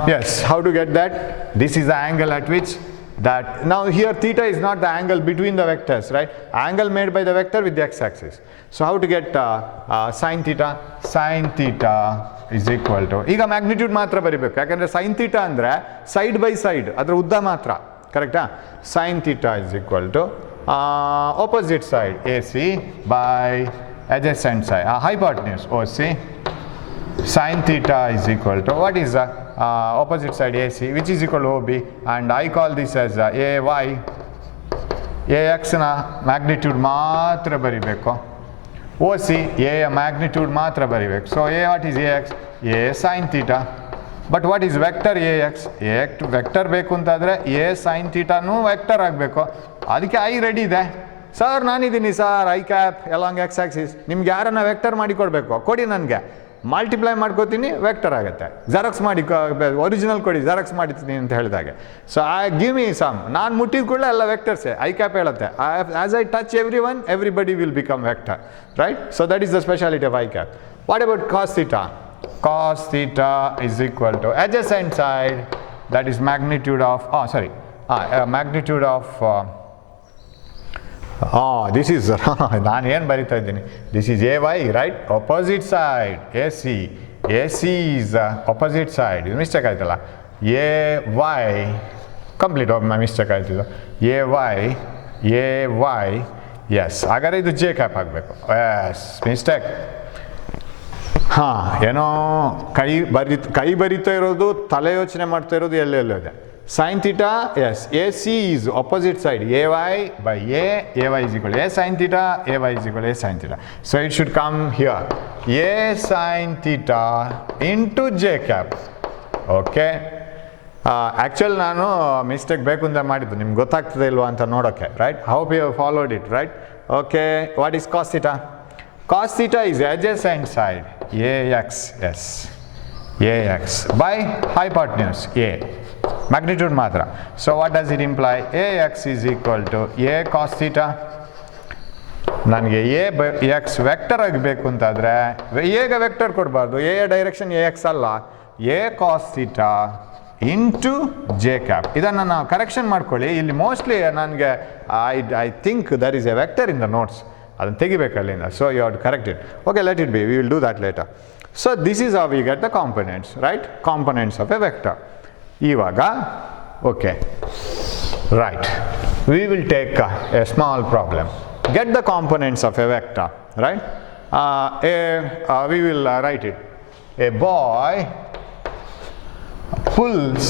Yes, how to get that? This is the angle at which that, now here theta is not the angle between the vectors, right? Angle made by the vector with the x-axis. So how to get sin theta? Sin theta is equal to, ಈಗ magnitude ಮಾತ್ರ ಬರಿಬೇಕು, ಯಾಕಂದ್ರೆ sin theta ಅಂದ್ರೆ side by side, ಅದರ ಉದ್ದ ಮಾತ್ರ, ಕರೆಕ್ಟಾ? Sin theta is equal to opposite side AC by adjacent side, hypotenuse OC. Sin theta is equal to, what is the opposite side AC, which is equal to OB, and I call this as AY. AX na magnitude ಮಾತ್ರ ಬರಿಬೇಕು, OC A magnitude ಮಾತ್ರ ಬರಿಬೇಕು. So A, what is AX? A sin theta. But what is vector AX? AX vector ಬೇಕು ಅಂತಾದರೆ A sin theta ನೂ ವೆಕ್ಟರ್ ಆಗಬೇಕು. ಅದಕ್ಕೆ I ರೆಡಿ ಇದೆ ಸರ್, ನಾನಿದ್ದೀನಿ sir, I cap along x axis. ನಿಮ್ಗೆ ಯಾರನ್ನ ವೆಕ್ಟರ್ ಮಾಡಿ ಕೊಡಬೇಕು, ಕೊಡಿ ನನಗೆ, ಮಲ್ಟಿಪ್ಲೈ ಮಾಡ್ಕೋತೀನಿ, ವೆಕ್ಟರ್ ಆಗುತ್ತೆ. ಜೆರಾಕ್ಸ್ ಮಾಡಿ, ಒರಿಜಿನಲ್ ಕೊಡಿ, ಜೆರಾಕ್ಸ್ ಮಾಡಿರ್ತೀನಿ ಅಂತ ಹೇಳಿದಾಗೆ. ಸೊ ಗಿವ್ ಮಿ ಸಮ್, ನಾನು ಮುಟ್ಟಿದ ಕೂಡಲೇ ಎಲ್ಲ ವೆಕ್ಟರ್ಸೇ, ಐ ಕ್ಯಾಪ್ ಹೇಳುತ್ತೆ. As I touch every one, everybody will become vector, right? So that is the speciality of i cap. What about cos theta? Cos theta is equal to adjacent side, that is magnitude of, magnitude of, this is, ನಾನು ಏನು ಬರಿತಾ ಇದ್ದೀನಿ, this is AY, right? Opposite side, AC. AC is opposite side. ಇದು ಮಿಸ್ಟೇಕ್ ಆಯ್ತಲ್ಲ, AY, ಕಂಪ್ಲೀಟ್ ಮಿಸ್ಟೇಕ್ ಆಯ್ತಿದ್ದು, AY, ಎಸ್, ಹಾಗಾದ್ರೆ ಇದು ಜೆ ಕ್ಯಾಪ್ ಆಗಬೇಕು. Yes, mistake. ಏನೋ ಕೈ ಬರಿತಾ ಇರೋದು, ತಲೆ ಯೋಚನೆ ಮಾಡ್ತಾ ಇರೋದು ಎಲ್ಲೆಲ್ಲೋ ಇದೆ. Sin theta, yes, AC is opposite side, AY by AY is equal to A sin theta, AY is equal to A sin theta. So it should come here, A sin theta into J cap. Okay, actually ನಾನು ಮಿಸ್ಟೇಕ್ ಬೇಕು ಅಂತ ಮಾಡಿದ್ದು, ನಿಮ್ಗೆ ಗೊತ್ತಾಗ್ತದೆ ಇಲ್ವಾ ಅಂತ ನೋಡೋಕ್ಕೆ, right? Hope you have followed it, right? Okay, what is cos theta? Cos theta is adjacent side, AX, yes, AX by hypotenuse A, magnitude ಮಾತ್ರ. So what does it imply? AX is equal to A cos theta. ನನಗೆ AX ವೆಕ್ಟರ್ ಆಗಬೇಕು ಅಂತಾದರೆ ಎಗೆ ವೆಕ್ಟರ್ ಕೊಡಬಾರ್ದು, ಎ ಡೈರೆಕ್ಷನ್ AX ಅಲ್ಲ, A cos theta into J cap. ಇದನ್ನು ನಾವು ಕರೆಕ್ಷನ್ ಮಾಡ್ಕೊಳ್ಳಿ. ಇಲ್ಲಿ ಮೋಸ್ಟ್ಲಿ ನನಗೆ I think there is a vector in the notes, ಅದನ್ನು ತೆಗಿಬೇಕಲ್ಲಿಂದ. So you have to correct it. Okay, let it be, we will do that later. So this is how we get the components, right? Components of a vector. ಇವಾಗ okay, right, we will take A small problem. Get the components of a vector, right? We will write it. A boy pulls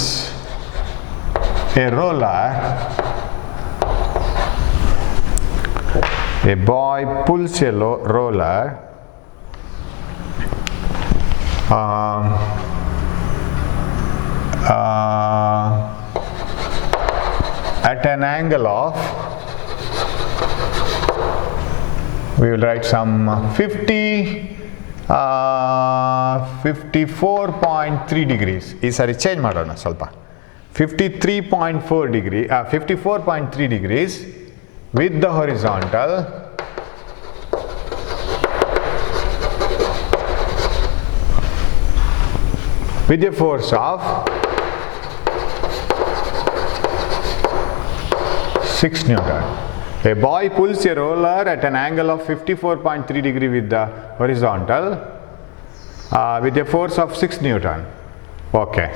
a roller. A boy pulls a roller at an angle of, we will write some 50 54.3 degrees. ಈ ಸಾರಿ ಚೇಂಜ್ ಮಾಡೋಣ ಸ್ವಲ್ಪ. 54.3 degrees with the horizontal with a force of 6 Newton. A boy pulls a roller at an angle of 54.3 degree with the horizontal with a force of 6 Newton. Okay.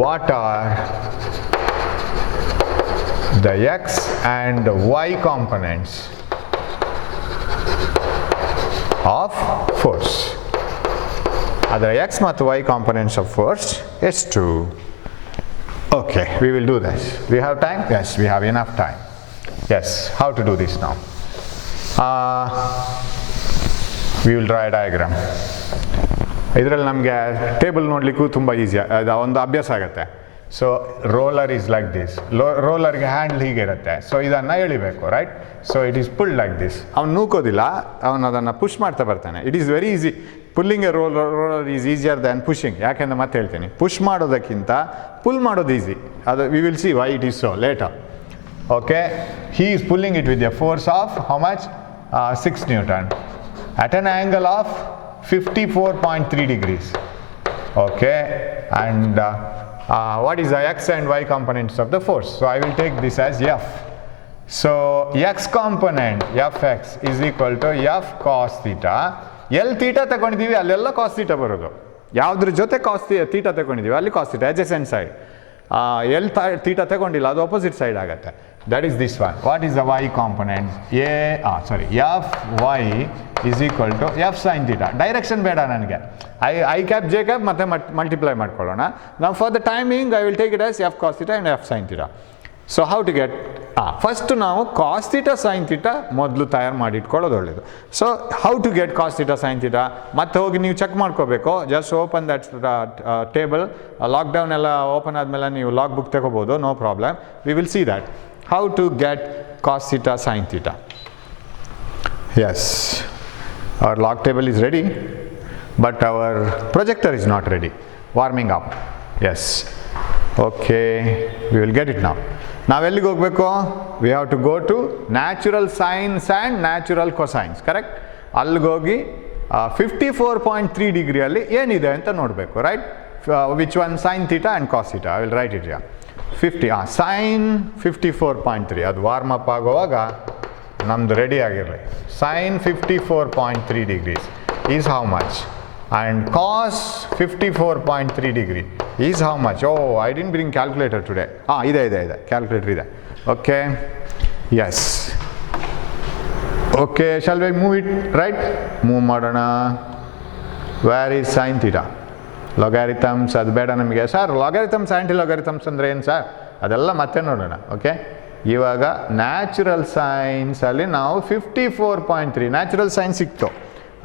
What are the x and y components of force? Other x ಮತ್ತು y components of force is 2. Okay, we will do this. We have time? Yes, we have enough time. Yes, how to do this now? We will draw a diagram. ಇದರಲ್ಲಿ ನಮಗೆ ಟೇಬಲ್ ನೋಡಲಿಕ್ಕೂ ತುಂಬ ಈಸಿ, ಅದು ಒಂದು ಅಭ್ಯಾಸ ಆಗುತ್ತೆ. So roller is like this, ರೋಲರ್ಗೆ ಹ್ಯಾಂಡ್ಲ್ ಹೀಗೆ ಇರುತ್ತೆ. ಸೊ ಇದನ್ನು ಎಳಿಬೇಕು, right? So it is pulled like this. ಅವ್ನು ನೂಕೋದಿಲ್ಲ, ಅವನು ಅದನ್ನು ಪುಷ್ ಮಾಡ್ತಾ ಬರ್ತಾನೆ. It is very easy. Pulling a roller is easier than pushing. ಯಾಕೆಂದ್ರೆ ಮತ್ತೆ ಹೇಳ್ತೀನಿ, ಪುಷ್ ಮಾಡೋದಕ್ಕಿಂತ ಪುಲ್ ಮಾಡೋದು ಈಸಿ. ಅದು we will see why it is so later. Okay, he is pulling it with a force of how much? 6 Newton at an angle of 54.3 degrees. Okay, and what is the x and y components of the force? So I will take this as F. So x component Fx is equal to F cos theta. ಎಲ್ಲಿ ಥೀಟಾ ತಗೊಂಡಿದ್ದೀವಿ ಅಲ್ಲೆಲ್ಲ ಕಾಸ್ ಥೀಟಾ ಬರೋದು. ಯಾವುದ್ರ ಜೊತೆ ಕಾಸ್ ಥೀಟಾ ತಗೊಂಡಿದ್ದೀವಿ ಅಲ್ಲಿ ಕಾಸ್ ಥೀಟಾ adjacent side. ಎಲ್ಲಿ ಥೀಟಾ ತಗೊಂಡಿಲ್ಲ ಅದು opposite side ಆಗುತ್ತೆ. That is this one. What is the y component? Fy is equal to F sin theta. Direction ಬೇಡ ನನಗೆ. I cap J cap ಮತ್ತೆ multiply ಮಾಡ್ಕೊಳ್ಳೋಣ. Now for the timing I will take it as F cos theta and F sin theta. So how to get? First ನಾವು ಕಾಸ್ ಥೀಟಾ ಸೈನ್ ಥೀಟಾ ಮೊದಲು ತಯಾರು ಮಾಡಿ ಇಟ್ಕೊಳ್ಳೋದು ಒಳ್ಳೆಯದು. So how to get cos theta sine theta ಮತ್ತೆ ಹೋಗಿ ನೀವು ಚೆಕ್ ಮಾಡ್ಕೋಬೇಕು. Just open that table. Lockdown ಎಲ್ಲ ಓಪನ್ ಆದಮೇಲೆ ನೀವು ಲಾಗ್ ಬುಕ್ ತಗೋಬೋದು, no problem. We will see that how to get cos theta sine theta. Yes, our log table is ready, but our projector is not ready. Warming up. Yes. Okay, we will get it now. ನಾವೆಲ್ಲಿಗೆ ಹೋಗಬೇಕು? We have to go to natural sines and natural cosines, correct? ಅಲ್ಲಿಗೋಗಿ 54.3 ಡಿಗ್ರಿಯಲ್ಲಿ ಏನಿದೆ ಅಂತ ನೋಡಬೇಕು, right? Which one? Sine theta and cos theta. I will write it yeah. Sine 54.3 ಅದು ವಾರ್ಮ್ ಅಪ್ ಆಗುವಾಗ ನಮ್ಮದು ರೆಡಿ ಆಗಿರಲಿ. Sine 54.3 degrees is how much? And cos 54.3 degree is how much? Oh, I didn't bring calculator today. ಇದೆ calculator ಇದೆ. Okay, yes. Okay, shall we move it, right? Move ಮಾಡೋಣ. Where is sin theta? Logarithms ಅದು ಬೇಡ ನಮಗೆ. ಸರ್ logarithms ಆ್ಯಂಟಿ logarithms ಅಂದರೆ ಏನು ಸರ್? ಅದೆಲ್ಲ ಮತ್ತೆ ನೋಡೋಣ. ಓಕೆ, ಇವಾಗ ನ್ಯಾಚುರಲ್ ಸೈನ್ಸಲ್ಲಿ ನಾವು 54.3 ನ್ಯಾಚುರಲ್ ಸೈನ್ಸ್ ಸಿಕ್ತು.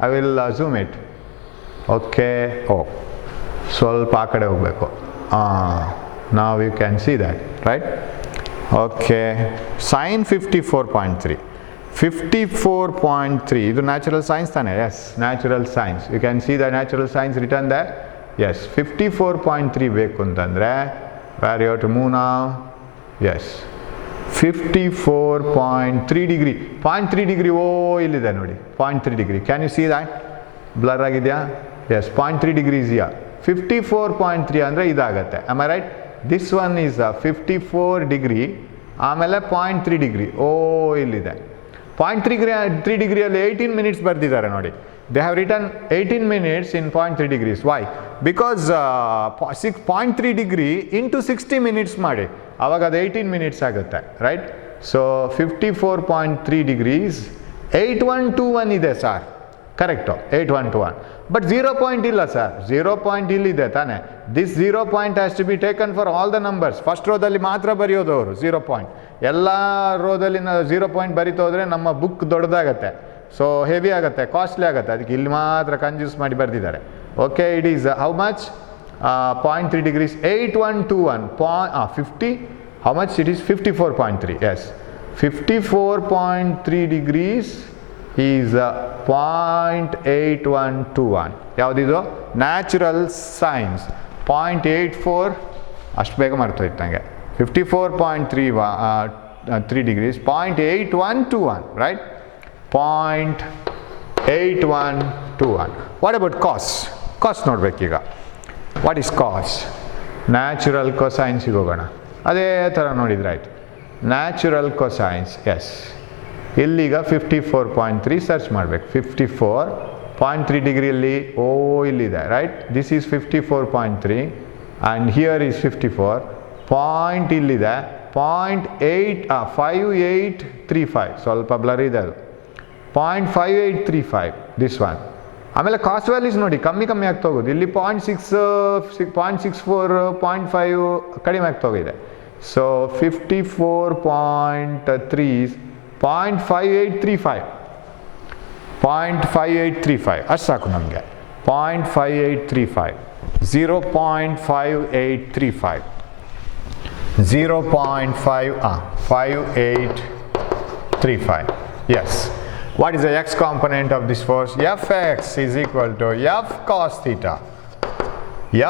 I will zoom it. Okay, ಸ್ವಲ್ಪ ಆ ಕಡೆ ಹೋಗಬೇಕು. ನಾವು you can see that, right? Okay, sine 54.3 ಇದು ನ್ಯಾಚುರಲ್ ಸೈನ್ಸ್ ತಾನೆ? Yes, natural sines. You can see the natural sines return that. Yes, 54.3 ಬೇಕು ಅಂತಂದರೆ where you have to move now. Yes, 54.3 degree. 0.3 degree. ಓ, ಇಲ್ಲಿದೆ ನೋಡಿ 0.3 degree. Can you see that? Blur ಆಗಿದೆಯಾ? ಎಸ್, 0.3 degrees ಇದೆಯಾ? 54.3 ಅಂದರೆ ಇದಾಗತ್ತೆ. Am I right? This one is 54 degree, ಆಮೇಲೆ 0.3 degree. ಓ, ಇಲ್ಲಿದೆ 0.3 ಡಿಗ್ರಿಯಲ್ಲಿ 18 minutes ಬರೆದಿದ್ದಾರೆ ನೋಡಿ. They have return 18 minutes in 0.3 degrees. Why? Because 0.3 degree into 60 minutes ಮಾಡಿ, ಆವಾಗ ಅದು 18 minutes ಆಗುತ್ತೆ, ರೈಟ್? ಸೊ 54.3 degrees 8121 ಇದೆ ಸರ್, ಕರೆಕ್ಟು? 8121. ಬಟ್ 0 point ಇಲ್ಲ ಸರ್, 0 point ಇಲ್ಲಿದೆ ತಾನೆ. This 0 point has to be taken for all the numbers. First ರೋದಲ್ಲಿ ಮಾತ್ರ ಬರೆಯೋದು ಅವರು 0 point. ಎಲ್ಲ ರೋದಲ್ಲಿ 0 point ಬರಿತಾ ಹೋದರೆ ನಮ್ಮ ಬುಕ್ ದೊಡ್ಡದಾಗತ್ತೆ, ಸೊ ಹೆವಿ ಆಗುತ್ತೆ, ಕಾಸ್ಟ್ಲಿ ಆಗುತ್ತೆ. ಅದಕ್ಕೆ ಇಲ್ಲಿ ಮಾತ್ರ ಕಂಜ್ಯೂಸ್ ಮಾಡಿ ಬರೆದಿದ್ದಾರೆ. Okay, it is how much? 0.3 degrees 8121. 50 how much? It is 54.3. Yes, 54.3 degrees is 0.8121. ಯಾವುದಿದು ನ್ಯಾಚುರಲ್ ಸೈನ್ಸ್ 0.84 ಅಷ್ಟು ಬೇಗ ಮರ್ತೋಯ್ತು ನನಗೆ 54.3 degrees 0.8121 right 0.8121. What about cos? Cos ನೋಡ್ಬೇಕೀಗ. What is cos? ನ್ಯಾಚುರಲ್ ಕೊಸೈನ್ಸಿಗೆ ಹೋಗೋಣ. ಅದೇ ಥರ ನೋಡಿದ್ರೆ ಆಯಿತು. ನ್ಯಾಚುರಲ್ ಕೊಸೈನ್ಸ್ ಎಸ್ ಇಲ್ಲಿಗ 54.3 ಸರ್ಚ್ ಮಾಡಬೇಕು. 54.3 ಡಿಗ್ರಿಯಲ್ಲಿ ಇಲ್ಲಿದೆ right. This is 54.3 and here is 54. Point ಇಲ್ಲಿದೆ 5835 ಸ್ವಲ್ಪ ಬ್ಲರ್ ಇದೆ ಅದು 0.5835 ದಿಸ್ ಒನ್. ಆಮೇಲೆ ಕಾಸ್ಟ್ ವ್ಯಾಲ್ಯೂಸ್ ನೋಡಿ ಕಮ್ಮಿ ಆಗ್ತಾ ಹೋಗೋದು. ಇಲ್ಲಿ 0.6 0.64 0.5 ಕಡಿಮೆ ಆಗ್ತಾ ಹೋಗಿದೆ. ಸೊ 54.3 0.5835 ಅಷ್ಟು ಸಾಕು ನಮಗೆ. 0.5835 0.5835 0.5835. Yes. What is the x component of this force? Fx is equal to F cos theta.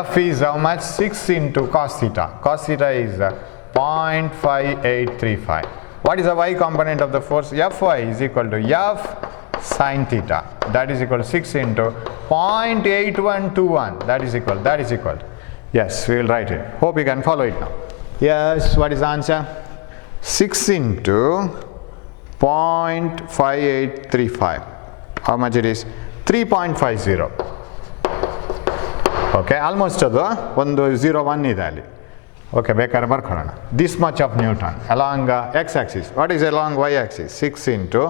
F is how much? 6 into cos theta. Cos theta is 0.5835. What is the y component of the force? Fy is equal to F sin theta. That is equal to 6 into 0.8121. That is equal. Yes, we will write it. Hope you can follow it now. Yes, what is the answer? 6 into 0.5835. How much it is? 3.50. Okay, almost ಅದು ಒಂದು 0.1 ಇದೆ ಅಲ್ಲಿ. Okay, ಬೇಕಾದ್ರೆ ಬರ್ಕೊಳ್ಳೋಣ. This much of Newton along x axis. What is along y axis? 6 into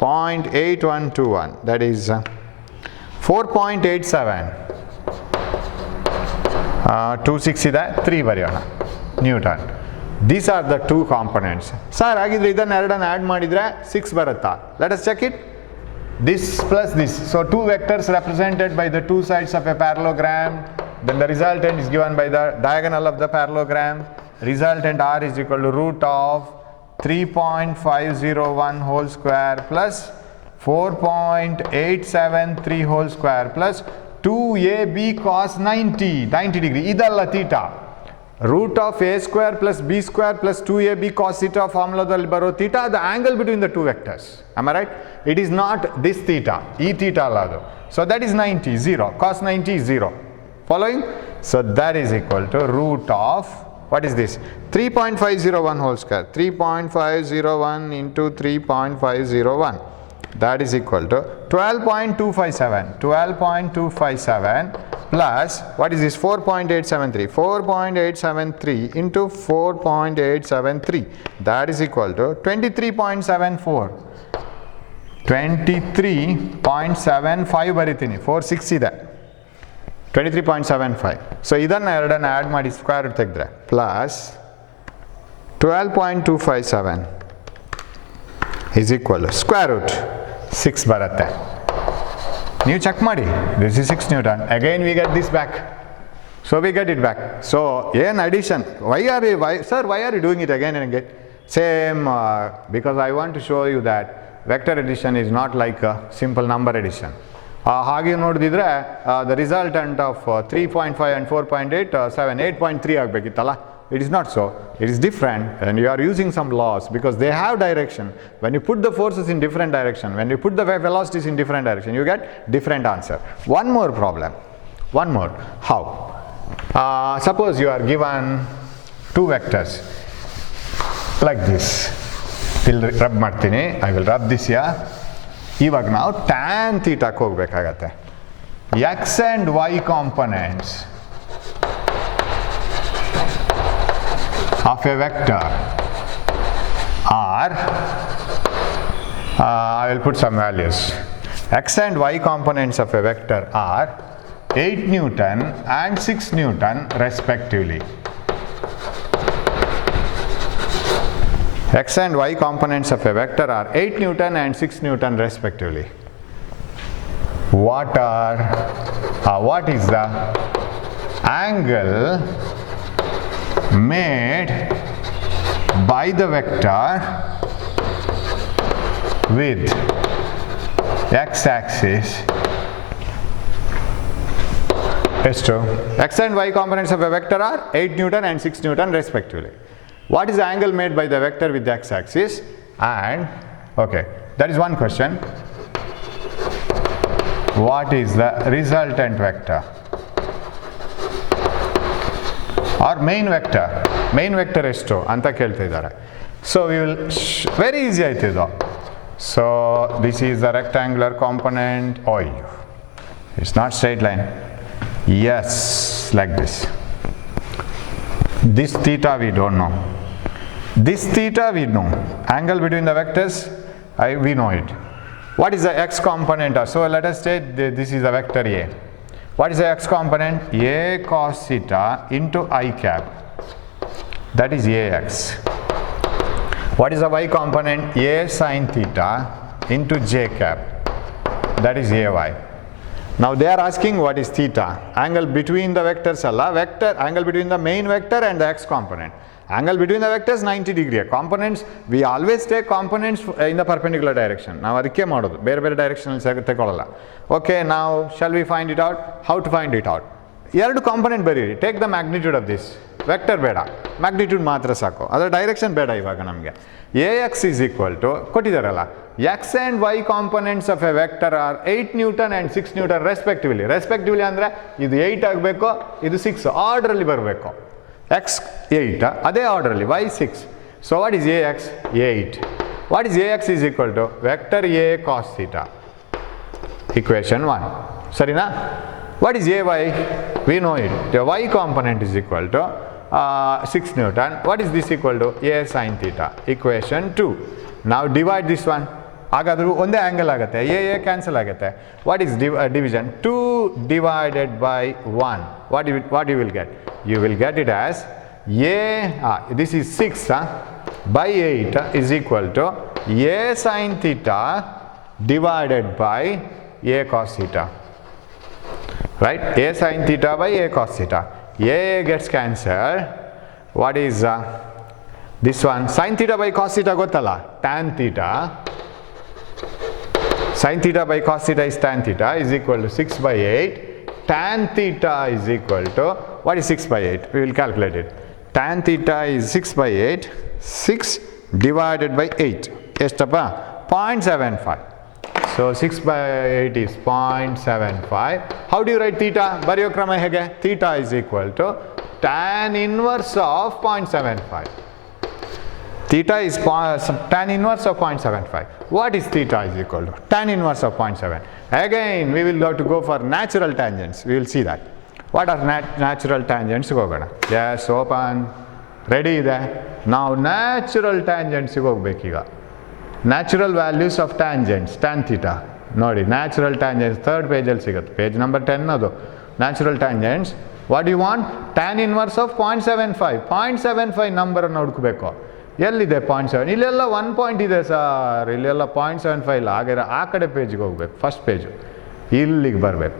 0.8121. That is 4.87. 26 ಇದೆ 3 ಬರೆಯೋಣ. Newton. These are the two components. Sir, ಹಾಗಿದ್ರೆ ಇದನ್ನ ಎರಡನ್ನು ಆಡ್ ಮಾಡಿದ್ರೆ 6 ಬರುತ್ತಾ? Let us check it. This plus this. So two vectors represented by the two sides of a parallelogram. Then the resultant is given by the diagonal of the parallelogram. Resultant R is equal to root of 3.501 whole square plus 4.873 whole square plus 2ab cos 90 degree. ಇದಲ್ಲ theta. Root of a square plus b square plus 2ab cos theta ಫಾರ್ಮುಲಾದಲ್ಲಿ ಬರೋ theta the angle between the two vectors. Am I right? It is not this theta. ಈ theta ಅಲ್ಲ ಅದು. So that is 90, 0. Cos 90 is 0. Following? So that is equal to root of, what is this? 3.501 whole square. 3.501 into 3.501. That is equal to 12.257. 12.257 plus, what is this? 4.873. 4.873 into 4.873. That is equal to 23.74. 23.75 ಬರೀತೀನಿ. 460 ಇದೆ. 23.75. ಸೊ ಇದನ್ನು ಎರಡನ್ನು ಆ್ಯಡ್ ಮಾಡಿ ಸ್ಕ್ವೇರ್ ರೂಟ್ ತೆಗೆದ್ರೆ plus 12.257 is equal to square root 6 ಬರುತ್ತೆ. ನೀವು ಚೆಕ್ ಮಾಡಿ. This is 6 Newton. Again we get this back. So we get it back. So ಏನು addition? Why are you doing it again and again? Same, because I want to show you that vector addition is not like a simple number addition. ಹಾಗೆ ನೋಡಿದ್ರೆ the resultant of 3.5 and 4.8 8.3 ಆಗಬೇಕಿತ್ತಲ್ಲ. It is not so. It is different, and you are using some laws because they have direction. When you put the forces in different direction, when you put the velocities in different direction, you get different answer. One more problem. One more. How? Suppose you are given two vectors like this. Rub ಮಾಡ್ತೀನಿ. I will rub this here. ಇವಾಗ ನಾವು tan ಥೀಟಾಕ್ಕೆ ಹೋಗಬೇಕಾಗತ್ತೆ. x and y components of a vector are, I will put some values. X and y components of a vector are 8 Newton and 6 Newton respectively. X and y components of a vector are 8 Newton and 6 Newton respectively. What is the angle made by the vector with x-axis ಎಷ್ಟು x and y components of a vector are 8 Newton and 6 Newton respectively. What is the angle made by the vector with the x-axis? And okay, that is one question. What is the resultant vector or main vector ಎಷ್ಟು ಅಂತ ಕೇಳ್ತಿದ್ದಾರೆ. So we will very easy ಆಯ್ತು ಇದು. So this is the rectangular component. Oh, it's not straight line. Yes, like this. This theta we don't know. This theta we know. Angle between the vectors, we know it. What is the x component? So let us say this is the vector A. What is the x component? A cos theta into I cap. That is AX. What is the y component? A sin theta into j cap. That is AY. Now they are asking what is theta. Angle between the vectors alla vector, angle between the main vector and the x component. Angle between the vectors 90 degree. Components, we always take components in the perpendicular direction. Now adikke madodu bere bere direction alli tekolalla. Okay, now shall we find it out? How to find it out? Eradu component bariri. Take the magnitude of this. Vector beda. Magnitude matra saku. Adar direction beda ivaga namge. Ax is equal to kotidaralla. X and y components of a vector are 8 Newton and 6 Newton respectively. Respectively andre idu 8 agಬೇಕು, idu 6 order alli ಬರಬೇಕು. X 8 ಅದೇ order alli, y 6. So what is Ax? 8. What is Ax is equal to vector A cos theta. Equation 1. Sarina? What is Ay? We know it. The y component is equal to 6 Newton. What is this equal to? A sin theta. Equation 2. Now divide this one. ಹಾಗಾದರೂ ಒಂದೇ ಆ್ಯಂಗಲ್ ಆಗುತ್ತೆ, ಎ ಕ್ಯಾನ್ಸಲ್ ಆಗುತ್ತೆ. What is division? 2 divided by 1. What you will get? You will get it as this is 6 by 8 is equal to a sin theta divided by a cos theta. Right? A sin theta by a cos theta. A gets cancelled. What is this one? Sin theta by cos theta ಗೊತ್ತಲ್ಲ? Tan theta. Sin theta by cos theta is tan theta is equal to 6 by 8. Tan theta is equal to, what is 6 by 8? We will calculate it. Tan theta is 6 by 8. 6 divided by 8. Estappa? 0.75. So 6 by 8 is 0.75. How do you write theta? Bariyo krama hege? Theta is equal to tan inverse of 0.75. Theta is tan inverse of 0.75. What is theta is equal to? Tan inverse of 0.7. Again, we will have to go for natural tangents. We will see that. What are natural tangents? Yes, open. Ready there. Now natural tangents. Natural values of tangents. Tan theta. Nodi. Natural tangents. Third page. Page number 10. Ado. Natural tangents. What do you want? Tan inverse of 0.75. 0.75 number nodukubeko. ಎಲ್ಲಿದೆ 0.7? ಇಲ್ಲೆಲ್ಲ 1 ಪಾಯಿಂಟ್ ಇದೆ ಸರ್, ಇಲ್ಲೆಲ್ಲ 0.75 ಇಲ್ಲ. ಹಾಗಾದ್ರೆ ಆ ಕಡೆ ಪೇಜ್ಗೆ ಹೋಗ್ಬೇಕು, ಫಸ್ಟ್ ಪೇಜು ಇಲ್ಲಿಗೆ ಬರಬೇಕು.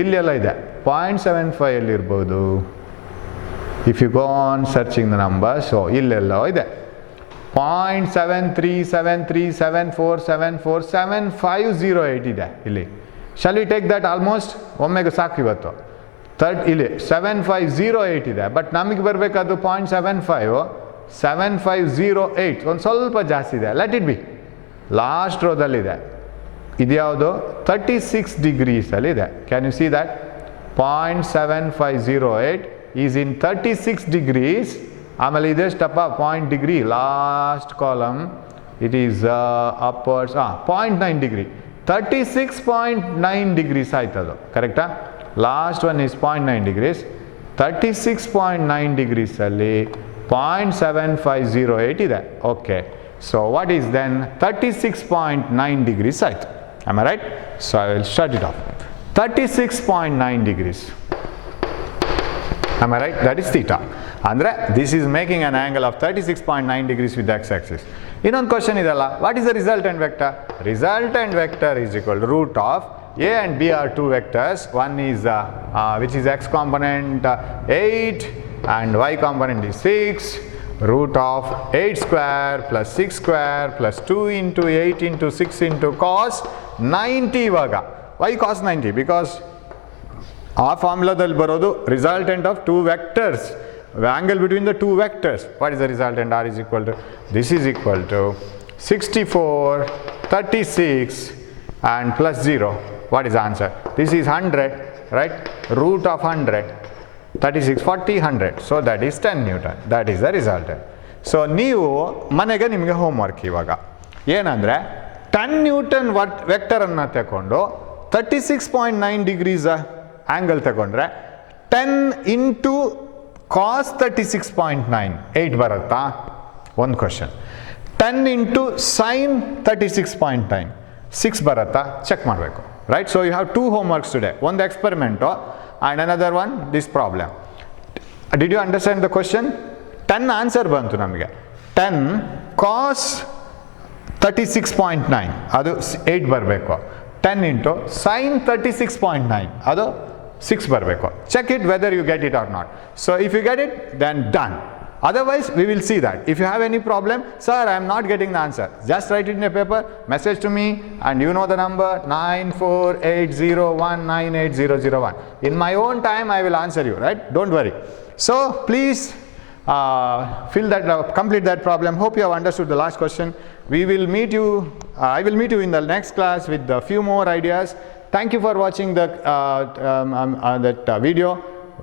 ಇಲ್ಲೆಲ್ಲ ಇದೆ 0.75 ಎಲ್ಲಿರ್ಬೋದು? If you go on searching the numbers, ಇಲ್ಲೆಲ್ಲ ಇದೆ 0.73 73 74 74 7508 ಇದೆ ಇಲ್ಲಿ. Shall we take that? Almost ಒಮ್ಮೆಗೆ ಸಾಕು ಇವತ್ತು. ಇಲ್ಲಿ 7508 ಇದೆ, ಬಟ್ ನಮಗೆ ಬರಬೇಕಾದ್ದು 0.75 7508. ಒಂದು ಸ್ವಲ್ಪ ಜಾಸ್ತಿ ಇದೆ. Let it be. ಲಾಸ್ಟ್ ರೋದಲ್ಲಿದೆ. ಇದು ಯಾವುದು? 36 ಡಿಗ್ರೀಸ್ ಅಲ್ಲಿ ಇದೆ. Can you see that? 0.7508 is in 36 degrees. ಆಮೇಲೆ ಇದೆಷ್ಟಪ್ಪ? 0 degree. Last column it is upwards 0.9 degree. 36.9 degrees ಆಯ್ತದು. ಕರೆಕ್ಟಾ? Last one is 0.9 degrees. 36.9 degrees ಅಲ್ಲಿ 0.7508 ಇದೆ. Okay, so what is then 36.9 degrees ಆಯಿತು. Am I right? So I will start it off. 36.9 degrees. Am I right? That is theta. ಅಂದರೆ this is making an angle of 36.9 degrees with X axis. ಇನ್ನೊಂದು ಕ್ವಶನ್ ಇದೆಲ್ಲ, what is the resultant vector? Resultant vector is equal to root of A and B are two vectors. One is which is x component 8 and y component is 6. Root of 8 square plus 6 square plus 2 into 8 into 6 into cos 90 ಇವಾಗ. Why cos 90? Because ಆ ಫಾರ್ಮುಲಾದಲ್ಲಿ ಬರೋದು resultant of 2 vectors, angle between the 2 vectors. What is the resultant? R is equal to, this is equal to 64, 36 and plus 0. What is the answer? This is 100, right? Root of 100, 36, 40, 100. So that is 10 Newton. That is the resultant. So ನೀವು ಮನೆಗೆ ನಿಮಗೆ ಹೋಮ್ವರ್ಕ್ ಇವಾಗ ಏನಂದರೆ 10 ನ್ಯೂಟನ್ ವೆಕ್ಟರನ್ನು ತಗೊಂಡು 36.9 ಡಿಗ್ರೀಸ್ ಆ್ಯಂಗಲ್ ತಗೊಂಡ್ರೆ 10 ಇಂಟು cos 36.9 8 ಬರುತ್ತಾ? ಒಂದು ಕ್ವಶನ್. 10 ಇಂಟು sin 36.9 6 ಬರುತ್ತಾ? ಚೆಕ್ ಮಾಡಬೇಕು, right? So you have 2 homeworks today. ಒಂದು experiment and another one this problem. Did you understand the question? 10 answer ಬಂತು ನಮಗೆ. 10 cos 36.9 ಅದು 8 ಬರಬೇಕು. 10 ಇಂಟು sin 36.9 ಅದು 6 ಬರಬೇಕು. Check it whether you get it or not. So if you get it then done. Otherwise, we will see that. If you have any problem, sir, I am not getting the answer, just write it in a paper, message to me, and you know the number 9480198001. In my own time, I will answer you, right? Don't worry. So, please complete that problem. Hope you have understood the last question. We will meet you, I will meet you in the next class with a few more ideas. Thank you for watching that video.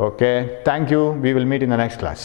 Okay, thank you. We will meet in the next class.